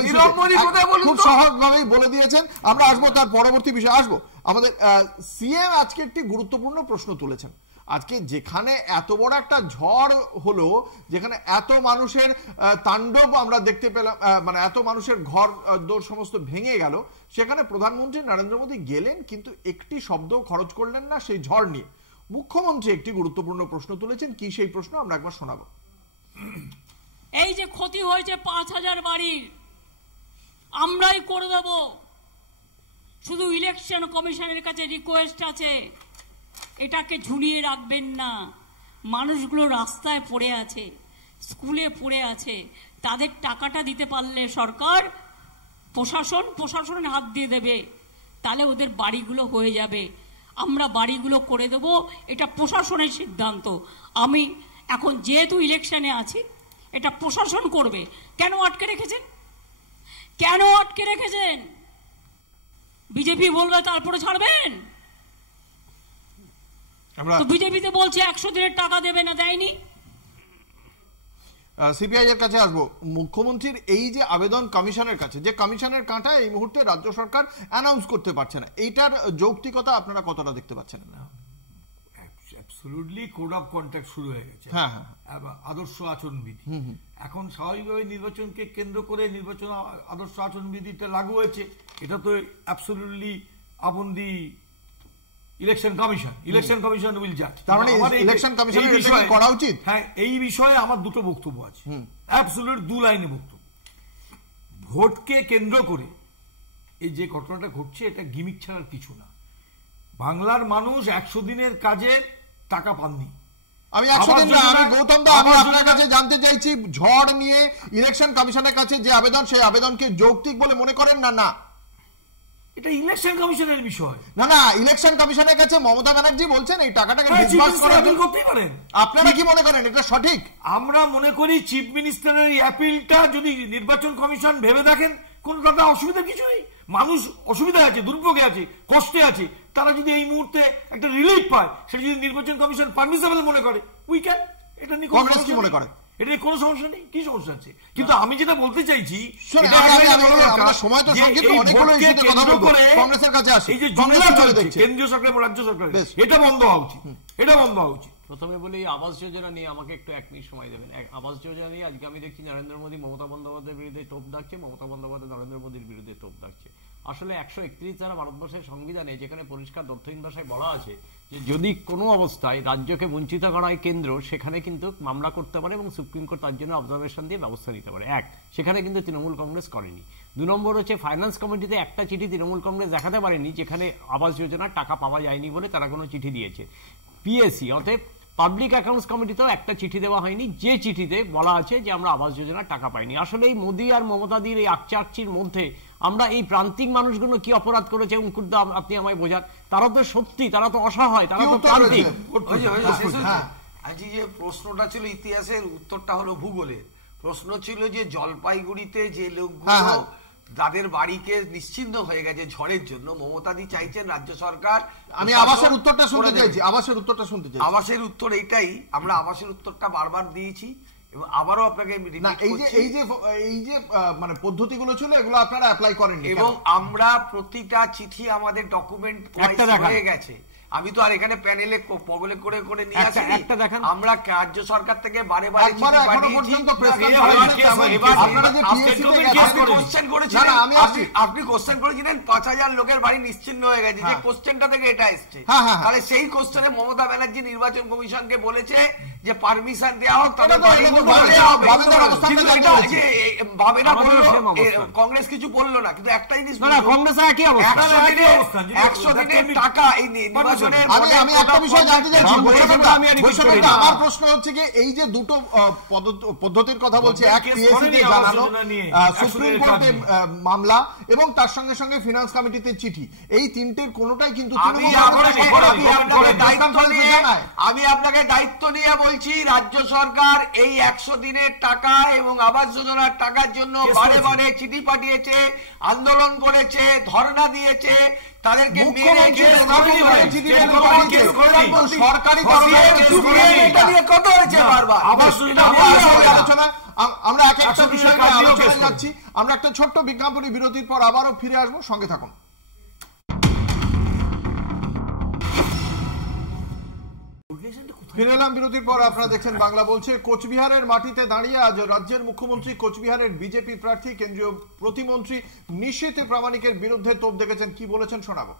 খুব সহজভাবেই বলে দিয়েছেন, আমরা আসবো তার পরবর্তী বিষয়ে আসবো। আমাদের সিএম আজকে একটি গুরুত্বপূর্ণ প্রশ্ন তুলেছেন। আজকে যেখানে এত বড় একটা ঝড় হলো, যেখানে এত মানুষের তাণ্ডব আমরা দেখতে পেলাম, মানে এত মানুষের ঘর দোর সমস্ত ভেঙে গেল, সেখানে প্রধানমন্ত্রী নরেন্দ্র মোদী গেলেন কিন্তু একটি শব্দ খরচ করলেন না সেই ঝড় নিয়ে। মুখ্যমন্ত্রী একটি গুরুত্বপূর্ণ প্রশ্ন তুলেছেন, কি সেই প্রশ্ন আমরা একবার শোনাবো। এই যে ক্ষতি হয়েছে 5000 বাড়ির, আমরাই করে দেব, শুধু ইলেকশন কমিশনের কাছে রিকোয়েস্ট আছে, এটাকে ঝুলিয়ে রাখবেন না। মানুষগুলো রাস্তায় পড়ে আছে, স্কুলে পড়ে আছে, তাদের টাকাটা দিতে পারলে সরকার প্রশাসনের হাত দিয়ে দেবে, তাহলে ওদের বাড়িগুলো হয়ে যাবে। আমরা বাড়িগুলো করে দেব, এটা প্রশাসনের সিদ্ধান্ত। আমি এখন যেহেতু ইলেকশনে আছি, এটা প্রশাসন করবে। কেন আটকে রেখেছেন? কেন আটকে রেখেছেন? বিজেপি বলবে তারপরে ছাড়বেন? তো বিজেপিতে বলছে 100 দিনের টাকা দেবে না, দেয়নি। সিপিআই এর কাছে আসবো। মুখ্যমন্ত্রীর এই যে আবেদন কমিশনের কাছে, যে কমিশনের কাঁটা এই মুহূর্তে রাজ্য সরকার অ্যানাউন্স করতে পারছে না, এইটার যৌক্তিকতা আপনারা কতটা দেখতে পাচ্ছেন? না, অ্যাবসলিউটলি কোড অফ কন্ডাক্ট শুরু হয়ে গেছে। হ্যাঁ হ্যাঁ, আদর্শ আচরণবিধি এখন স্বাভাবিকভাবে নির্বাচনকে কেন্দ্র করে নির্বাচন আদর্শ আচরণবিধিটা লাগু হয়েছে। এটা তো অ্যাবসলিউটলি আপন দি ইলেকশন কমিশন উইল জাজ। তার মানে ইলেকশন কমিশনের এটা করা উচিত। হ্যাঁ, এই বিষয়ে আমার দুটো বক্তব্য আছে, অ্যাবসলিউট 2 লাইনে বক্তব্য। ভোটকে কেন্দ্র করে এই যে ঘটনাটা ঘটছে, এটা গিমিক ছাড়ার কিছু না। বাংলার মানুষ 100 দিনের কাজে টাকা পাননি। আমি 100 দিন না, আমি গৌতম দা, আমি আপনার কাছে জানতে চাইছি, ঝড় নিয়ে ইলেকশন কমিশনের কাছে যে আবেদন, সেই আবেদনকে যৌক্তিক বলে মনে করেন না? না, এটা ইলেকশন কমিশনের বিষয়। না, ইলেকশন কমিশনের কাছে মমতা ব্যানার্জি বলছেন এই টাকাটাকে ডিসবার্স করতে পারেন। আপনারা কি মনে করেন এটা সঠিক? আমরা মনে করি চিফ মিনিস্টারের এই অ্যাপিলটা যদি নির্বাচন কমিশন ভেবে দেখেন, কোনো তাতে অসুবিধা কিছু নেই। মানুষ অসুবিধা আছে, দুর্ভোগে আছে, কষ্টে আছে, তারা যদি এই মুহূর্তে একটা রিলিফ পায়, সেটা যদি নির্বাচন কমিশন পারমিসেবল মনে করে, উই ক্যান। এটা নিয়ে কংগ্রেস কি মনে করে? এটা কোনো সমস্যা নেই। কি সমস্যা আছে? কিন্তু আমি যেটা বলতে চাইছি, কেন্দ্রীয় সরকার এবং রাজ্য সরকার এটা বন্ধ হওয়া উচিত, এটা বন্ধ হওয়া উচিত। প্রথমে বলি, আবাস যোজনা নিয়ে আমাকে একটু 1 মিনিট সময় দেবেন। আবাস যোজনা নিয়ে আজকে আমি দেখছি নরেন্দ্র মোদী মমতা বন্দ্যোপাধ্যায়ের বিরুদ্ধে টোপ দাগছে, মমতা বন্দ্যোপাধ্যায় নরেন্দ্র মোদীর বিরুদ্ধে টোপ দাগছে। আসলে 131 ধারা ভারতবর্ষের সংবিধানে, যেখানে পরিষ্কার তথ্যহীন ভাষায় বলা আছে যে যদি কোনো অবস্থায় রাজ্যকে বঞ্চিত করা হয় কেন্দ্র, সেখানে কিন্তু মামলা করতে পারে এবং সুপ্রিম কোর্ট তার জন্য অবজারভেশন দিয়ে ব্যবস্থা নিতে পারে। সেখানে কিন্তু তৃণমূল কংগ্রেস করেনি। 2 নম্বর হচ্ছে, ফাইন্যান্স কমিটিতে একটা চিঠি তৃণমূল কংগ্রেস দেখাতে পারেনি যেখানে আবাস যোজনার টাকা পাওয়া যায়নি বলে তারা কোনো চিঠি দিয়েছে। পিএসসি অতএব পাবলিক অ্যাকাউন্টস কমিটিতেও একটা চিঠি দেওয়া হয়নি যে চিঠিতে বলা আছে যে আমরা আবাস যোজনার টাকা পাইনি। আসলে এই মোদী আর মমতাদির এই আকচাকচির মধ্যে আমরা এই প্রান্তিক মানুষগুলো কি অপরাধ করেছে অঙ্কুরদা আপনি আমায় বোঝান। তারা তো সত্যি, তারা তো অসহায়, তারা তো প্রান্তিক। আজ যে প্রশ্নটা ছিল ইতিহাসের, উত্তরটা হলো ভূগোলের। প্রশ্ন ছিল যে জলপাইগুড়িতে যে লোকগুলো যাদের বাড়িকে নিশ্চিহ্ন হয়ে গেছে ঝড়ের জন্য, মমতাদি চাইছেন রাজ্য সরকার। আমি আবাসের উত্তরটা শুনতে চাইছি, আবাসের উত্তরটা শুনতে চাই। আবাসের উত্তর এইটাই, আমরা আবাসের উত্তরটা বারবার দিয়েছি এবং আবারও আপনাকে না, এই যে মানে পদ্ধতিগুলো ছিল এগুলো আপনারা অ্যাপ্লাই করেননি, এবং আমরা প্রতিটা চিঠি আমাদের ডকুমেন্ট হয়ে গেছে। আমি তো আর এখানে প্যানেলে পগলে করে করে নিয়ে আসিনি, আমরা রাজ্য সরকার থেকে বারে বারে চিঠি পাঠিয়েছি। আপনি কোশ্চেন করেছিলেন 5,000 লোকের বাড়ি নিশ্চিহ্ন হয়ে গেছে, যে কোশ্চেনটা থেকে এটা এসছে। তাহলে সেই কোশ্চেনে মমতা ব্যানার্জি নির্বাচন কমিশনকে বলেছে যে পারমিশন দেওয়া হোক, তাদের কংগ্রেস কিছু বললো না, কিন্তু একটা জিনিস কংগ্রেস 100 দিনের টাকা এই নির্বাচনের। আমি একটা বিষয় জানতে চাইছি, আমার প্রশ্ন হচ্ছে যে এই যে দুটো পদ্ধতির কথা বলছি, এক পিএসসিতে জানানো, সুপ্রিম কোর্টে মামলা এবং তার সঙ্গে সঙ্গে ফিনান্স কমিটিতে চিঠি, এই তিনটির কোনোটাই কিন্তু আমি আপনাকে দায়িত্ব নিয়ে বলছি, রাজ্য সরকার এই 100 দিনের টাকা এবং আবাস যোজনার টাকার জন্য বারে বারে চিঠি পাঠিয়েছে, আন্দোলন করেছে, ধর্ণা দিয়েছে, তাদেরকে কত হয়েছে বারবার। আমরা এক একটা বিষয় আলোচনায় যাচ্ছি, আমরা একটা ছোট্ট বিজ্ঞাপনী বিরতির পর আবারও ফিরে আসবো, সঙ্গে থাকুন। ফিরে এলাম বিরতির পর, আপনারা দেখছেন বাংলা বলছে। কোচবিহারের মাটিতে দাঁড়িয়ে আজ রাজ্যের মুখ্যমন্ত্রী কোচবিহারের বিজেপি প্রার্থী কেন্দ্রীয় প্রতিমন্ত্রী নিশীথ প্রামাণিকের বিরুদ্ধে তোপ দেখেছেন, কি বলেছেন শোনাবো।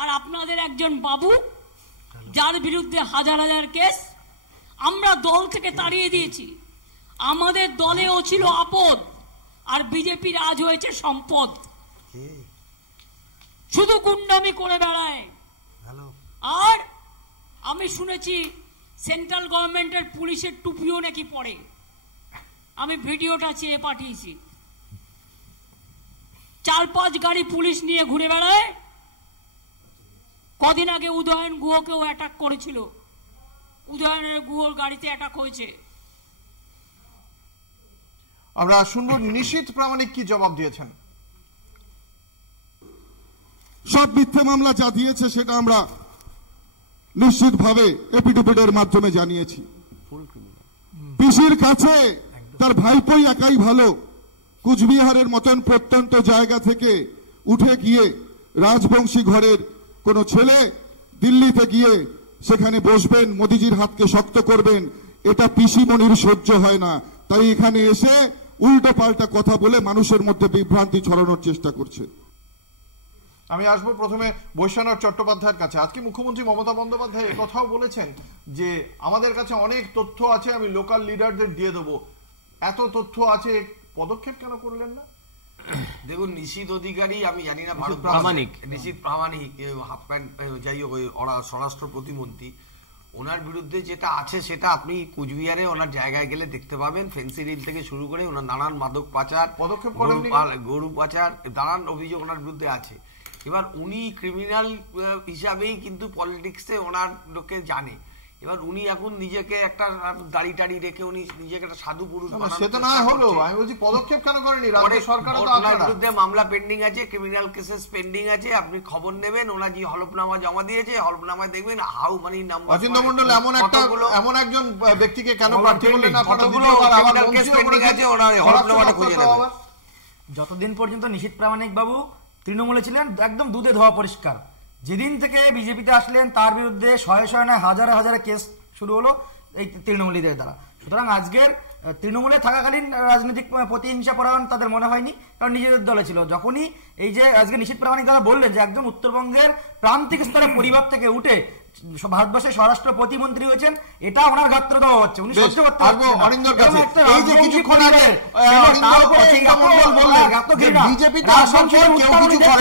আর আপনাদের একজন বাবু যার বিরুদ্ধে হাজার হাজার কেস, আমরা দল থেকে তাড়িয়ে দিয়েছি। আমাদের দলেও ছিল আপদ, আর বিজেপির আজ হয়েছে সম্পদ। শুধু গুন্ডামি করে বেড়ায়। আর আমি শুনেছি সেন্ট্রাল গভর্নমেন্টের পুলিশের টুপিও নাকি পড়ে। আমি ভিডিওটা চেয়ে পাঠিয়েছি। 4-5 গাড়ি পুলিশ নিয়ে ঘুরে বেড়ায়। কদিন আগে উদয়ন গুহকেও অ্যাটাক করেছিল, উদয়নের গুহর গাড়িতে অ্যাটাক হয়েছে। আমরা শুনবো নিশীথ প্রামাণিক কি জবাব দিয়েছেন। সব মিথ্যে মামলা যা দিয়েছে সেটা আমরা নিশ্চিতভাবে এপিডেভিটের মাধ্যমে জানিয়েছি। পিসির কাছে তার ভাইপোই একাই ভালো। কুচবিহারের মতন প্রত্যন্ত জায়গা থেকে উঠে গিয়ে রাজবংশী ঘরের কোন ছেলে দিল্লিতে গিয়ে সেখানে বসবেন, মোদিজির হাতকে শক্ত করবেন, এটা পিসি মনির সহ্য হয় না। তাই এখানে এসে উল্টো পাল্টা কথা বলে মানুষের মধ্যে বিভ্রান্তি ছড়ানোর চেষ্টা করছে। আমি আসবো প্রথমে বৈশ্বনাথ চট্টোপাধ্যায়ের কাছে। আজকে মুখ্যমন্ত্রী মমতা বন্দ্যোপাধ্যায় কথাও বলেছেন যে আমাদের কাছে অনেক তথ্য আছে, আমি লোকাল লিডারদের দিয়ে দেবো। এত তথ্য আছে, পদক্ষেপ কেন করলেন না? দেখুন, নিশীথ অধিকারী, আমি জানি না নিশীথ প্রামাণিক হাফ প্যান্ট, যাই হোক, স্বরাষ্ট্র প্রতিমন্ত্রী, ওনার বিরুদ্ধে যেটা আছে সেটা আপনি কুচবিহারে ওনার জায়গায় গেলে দেখতে পাবেন। ফেন্সি ডিল থেকে শুরু করে ওনার নানান মাদক পাচার, পদক্ষেপ গরু পাচার, নানান অভিযোগ ওনার বিরুদ্ধে আছে। এবার উনি ক্রিমিনাল হিসাবেই কিন্তু পলিটিক্সে ওনার লোকে জানে। এবার উনি এখন নিজেকে একটা দাড়ি টাড়ি রেখে উনি নিজেকে একটা সাধু পুরুষ পদক্ষেপ কেন করেনি রাজ্য সরকার? ওনার বিরুদ্ধে মামলা পেন্ডিং আছে, ক্রিমিনাল কেসেস পেন্ডিং আছে। আপনি খবর নেবেন, ওনার যে হলফনামা জমা দিয়েছে, হলফনামায় দেখবেন হাউ মানি নাম্বার। অচিন্ত্য মণ্ডল এমন একজন ব্যক্তিকে কেন প্রার্থী করলেন? যতদিন পর্যন্ত নিশীথ প্রামাণিক বাবু তৃণমূলে ছিলেন একদম দুধে ধোয়া পরিষ্কার। যেদিন থেকে বিজেপিতে আসলেন তার বিরুদ্ধে শয়ে নয় হাজারে হাজারে কেস শুরু হলো এই তৃণমূলীদের দ্বারা। সুতরাং আজকের তৃণমূলে থাকাকালীন রাজনৈতিক প্রতিহিংসা পরায়ণ তাদের মনে হয়নি, কারণ নিজেদের দলে ছিল। যখনই এই যে আজকে নিশীথ প্রামাণিক দ্বারা বললেন যে একজন উত্তরবঙ্গের প্রান্তিক স্তরের পরিবার থেকে উঠে ভারতবর্ষের স্বরাষ্ট্র প্রতিমন্ত্রী হয়েছেন, এটা ওনার গাত্র দেওয়া হচ্ছে। উনি সহ্য করতে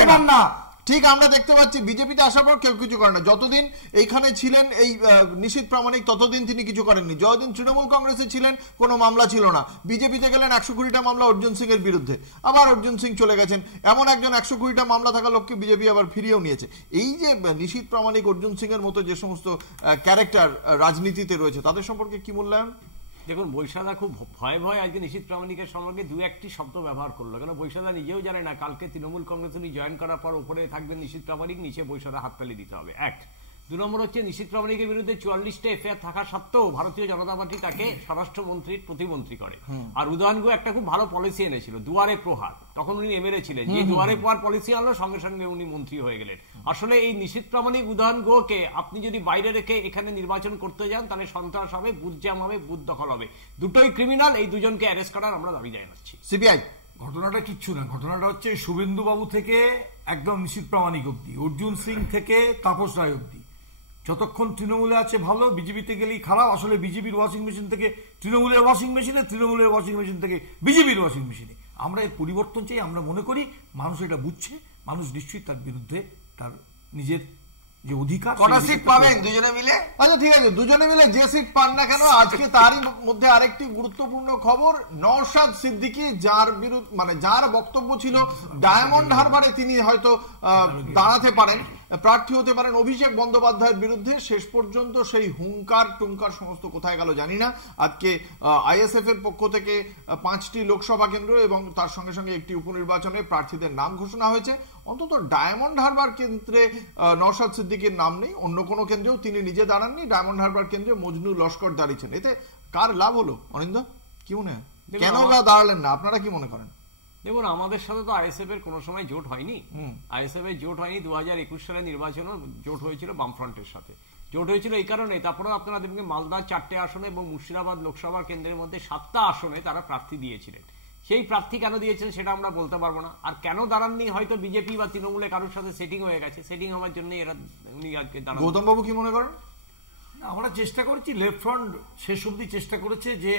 পারছেন না। ঠিক আমরা দেখতে পাচ্ছি বিজেপিতে আসার পর কেউ কিছু করে না। যতদিন এইখানে ছিলেন এই নিশীথ প্রামাণিক ততদিন তিনি কিছু করেননি। যতদিন তৃণমূল কংগ্রেসে ছিলেন কোনো মামলা ছিল না। বিজেপিতে গেলেন 120টা মামলা অর্জুন সিং এর বিরুদ্ধে, আবার অর্জুন সিং চলে গেছেন। এমন একজন 120টা মামলা থাকা লোককে বিজেপি আবার ফিরিয়েও নিয়েছে। এই যে নিশীথ প্রামাণিক, অর্জুন সিং এর মতো যে সমস্ত ক্যারেক্টার রাজনীতিতে রয়েছে, তাদের সম্পর্কে কি মূল্যায়ন? দেখুন, বৈশাখা খুব ভয়ে আজকে নিশীথ প্রামাণিকের সম্পর্কে 2-1টি শব্দ ব্যবহার করলো। কেন বৈশাখা নিজেও জানে না কালকে তৃণমূল কংগ্রেস উনি জয়েন করার পর উপরে থাকবেন নিশীথ প্রামাণিক, নিচে বৈশাখা হাততালি দিতে হবে। 1 2 নম্বর হচ্ছে নিশীথ প্রামাণিকের বিরুদ্ধে 44টা এফআইআর থাকা সত্ত্বেও ভারতীয় জনতা পার্টি তাকে স্বরাষ্ট্রমন্ত্রীর প্রতিমন্ত্রী করে। আর উদয়ন গুহ একটা খুব ভালো পলিসি এনেছিল, দুয়ারে প্রহার, তখন উনি এমএলএ ছিলেন, যে দুয়ারে প্রহার পলিসি আনলো সঙ্গে সঙ্গে উনি মন্ত্রী হয়ে গেলেন। আসলে এই নিশীথ প্রামাণিক উদয়ন গুহকে আপনি যদি বাইরে রেখে এখানে নির্বাচন করতে যান তাহলে সন্ত্রাস হবে, বুথ জ্যাম হবে, বুথ দখল হবে, দুটোই ক্রিমিনাল। এই দুজনকে অ্যারেস্ট করার আমরা দাবি জানাচ্ছি। সিবিআই ঘটনাটা কিচ্ছু না, ঘটনাটা হচ্ছে শুভেন্দু বাবু থেকে একদম নিশীথ প্রামাণিক অব্দি, অর্জুন সিং থেকে তাপস রায় অব্দি, যতক্ষণ তৃণমূলে আছে ভালো, বিজেপিতে গেলেই খারাপ। আসলে বিজেপির ওয়াশিং মেশিন থেকে তৃণমূলের ওয়াশিং মেশিনে, তৃণমূলের ওয়াশিং মেশিন থেকে বিজেপির ওয়াশিং মেশিনে। আমরা এর পরিবর্তন চাই, আমরা মনে করি মানুষ এটা বুঝছে, মানুষ নিশ্চয়ই তার বিরুদ্ধে তার নিজের যে অধিকার। কটা সিট পাবেন দুজনে মিলে? আচ্ছা ঠিক আছে, দুজনে মিলে যে সিট পান না কেন, আজকে তারই মধ্যে আরেকটি গুরুত্বপূর্ণ খবর, নওশাদ সিদ্দিকী যার বিরুদ্ধে মানে যার বক্তব্য ছিল ডায়মন্ড হারবারে তিনি হয়তো দাঁড়াতে পারেন, প্রার্থী হতে পারেন অভিষেক বন্দ্যোপাধ্যায়ের বিরুদ্ধে, শেষ পর্যন্ত সেই হুঙ্কার টুঙ্কার সমস্ত কোথায় গেল জানি না। আজকে আইএসএফ এর পক্ষ থেকে 5টি লোকসভা কেন্দ্র এবং তার সঙ্গে সঙ্গে একটি উপনির্বাচনে প্রার্থীদের নাম ঘোষণা হয়েছে। অন্তত ডায়মন্ড হারবার কেন্দ্রে নওশাদ সিদ্দিকীর নাম নেই, অন্য কোনো কেন্দ্রেও তিনি নিজে দাঁড়াননি, ডায়মন্ড হারবার কেন্দ্রে মজনু লস্কর দাঁড়িয়েছেন। এতে কার লাভ হলো অনিন্দ, কি মনে হয়, কেন বা দাঁড়ালেন না, আপনারা কি মনে করেন? দেখুন, আমাদের সাথে তো আইএসএফ এর কোনো সময় জোট হয়নি, আইএসএফ এর জোট হয়নি। 2021 সালের নির্বাচনও জোট হয়েছিল বামফ্রন্টের সাথে, জোট হয়েছিল এই কারণে। তারপরে আপনারা দেখবেন মালদার 4টে আসনে এবং মুর্শিদাবাদ লোকসভা কেন্দ্রের মধ্যে 7টা আসনে তারা প্রার্থী দিয়েছিলেন। সেই প্রার্থী কেন দিয়েছেন সেটা আমরা বলতে পারবো না, আর কেন দাঁড়াননি হয়তো বিজেপি বা তৃণমূলে কারোর সাথে সেটিং হয়ে গেছে, সেটিং হওয়ার জন্য এরা উনি আজকে দাঁড়ান। গৌতম বাবু কি মনে করেন? আমরা চেষ্টা করেছি, লেফট ফ্রন্ট শেষ অবধি চেষ্টা করেছে যে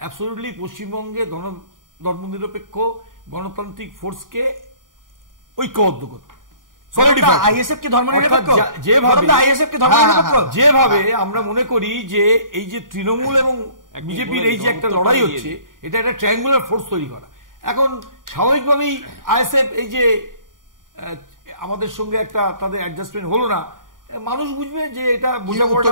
অ্যাবসলিউটলি পশ্চিমবঙ্গে ধর্মনিরপেক্ষ গণতান্ত্রিক ফোর্সকে ঐক্যবদ্ধ করতে। যেভাবে আমরা মনে করি যে এই যে তৃণমূল এবং বিজেপির এই যে একটা লড়াই হচ্ছে, এটা একটা ট্রায়াঙ্গুলার ফোর্স তৈরি করা। এখন স্বাভাবিকভাবেই আইএসএফ এই যে আমাদের সঙ্গে একটা তাদের অ্যাডজাস্টমেন্ট হলো না, মানুষ বুঝবে যে এটা বোঝাপড়া।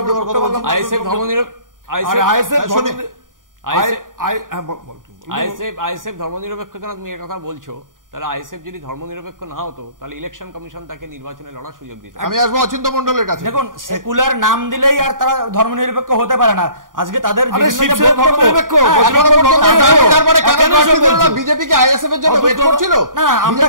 আইএসএফ ধর্মনিরপেক্ষ কেন তুমি এ কথা বলছো? তাহলে আইএসএফ যদি ধর্মনিরপেক্ষ না হতো তাহলে ইলেকশন কমিশন তাকে নির্বাচনে লড়ার সুযোগ দিত। আমি আসবো অচিন্ত মন্ডলের কাছে। দেখুন, সেকুলার নাম দিলেই আর তারা ধর্মনিরপেক্ষ হতে পারে না। আজকে তাদের বিজেপিকে আইএসএফ এর জন্য ওয়েট করছিল না, আমরা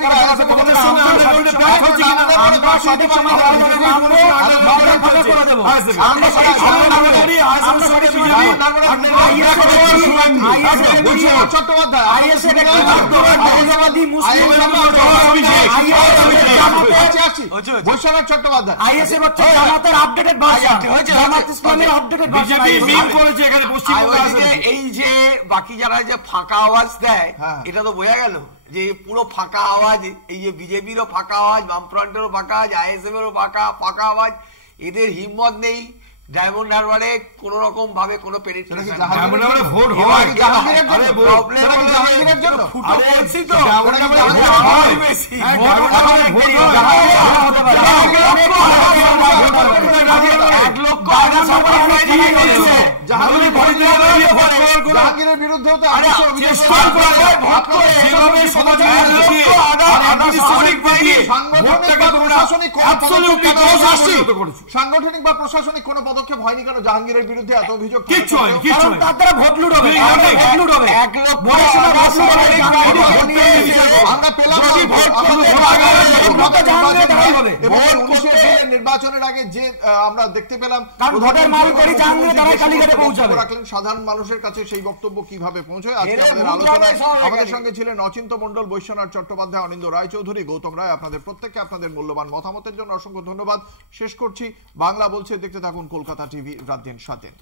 এই যে বাকি যারা যে ফাঁকা আওয়াজ দেয়, এটা তো বোঝা গেল যে পুরো ফাঁকা আওয়াজ। এই যে বিজেপিরও ফাঁকা আওয়াজ, বামফ্রন্টেরও ফাঁকা আওয়াজ, আইএসএফ এরও ফাঁকা আওয়াজ। এদের হিম্মত নেই ডায়মন্ড হারবারে কোন রকম ভাবে কোন জাহাঙ্গীরের বিরুদ্ধে সাংগঠনিক বা প্রশাসনিক কোন পদক্ষেপ হয়নি কেন জাহাঙ্গীরের বিরুদ্ধে এত অভিযোগ? নির্বাচনের আগে যে আমরা দেখতে পেলাম রাখলেন সাধারণ মানুষের কাছে সেই বক্তব্য কিভাবে পৌঁছয়। আজকে আমাদের আলোচনায় আমাদের সঙ্গে ছিলেন অচিন্ত মন্ডল, বৈশ্বনাথ চট্টোপাধ্যায়, অনিন্দ রায়চৌধুরী, গৌতম রায়। আপনাদের প্রত্যেককে আপনাদের মূল্যবান মতামতের জন্য অসংখ্য ধন্যবাদ। শেষ করছি বাংলা বলছে, দেখতে থাকুন কলকাতা টিভি, রাত দিন 7।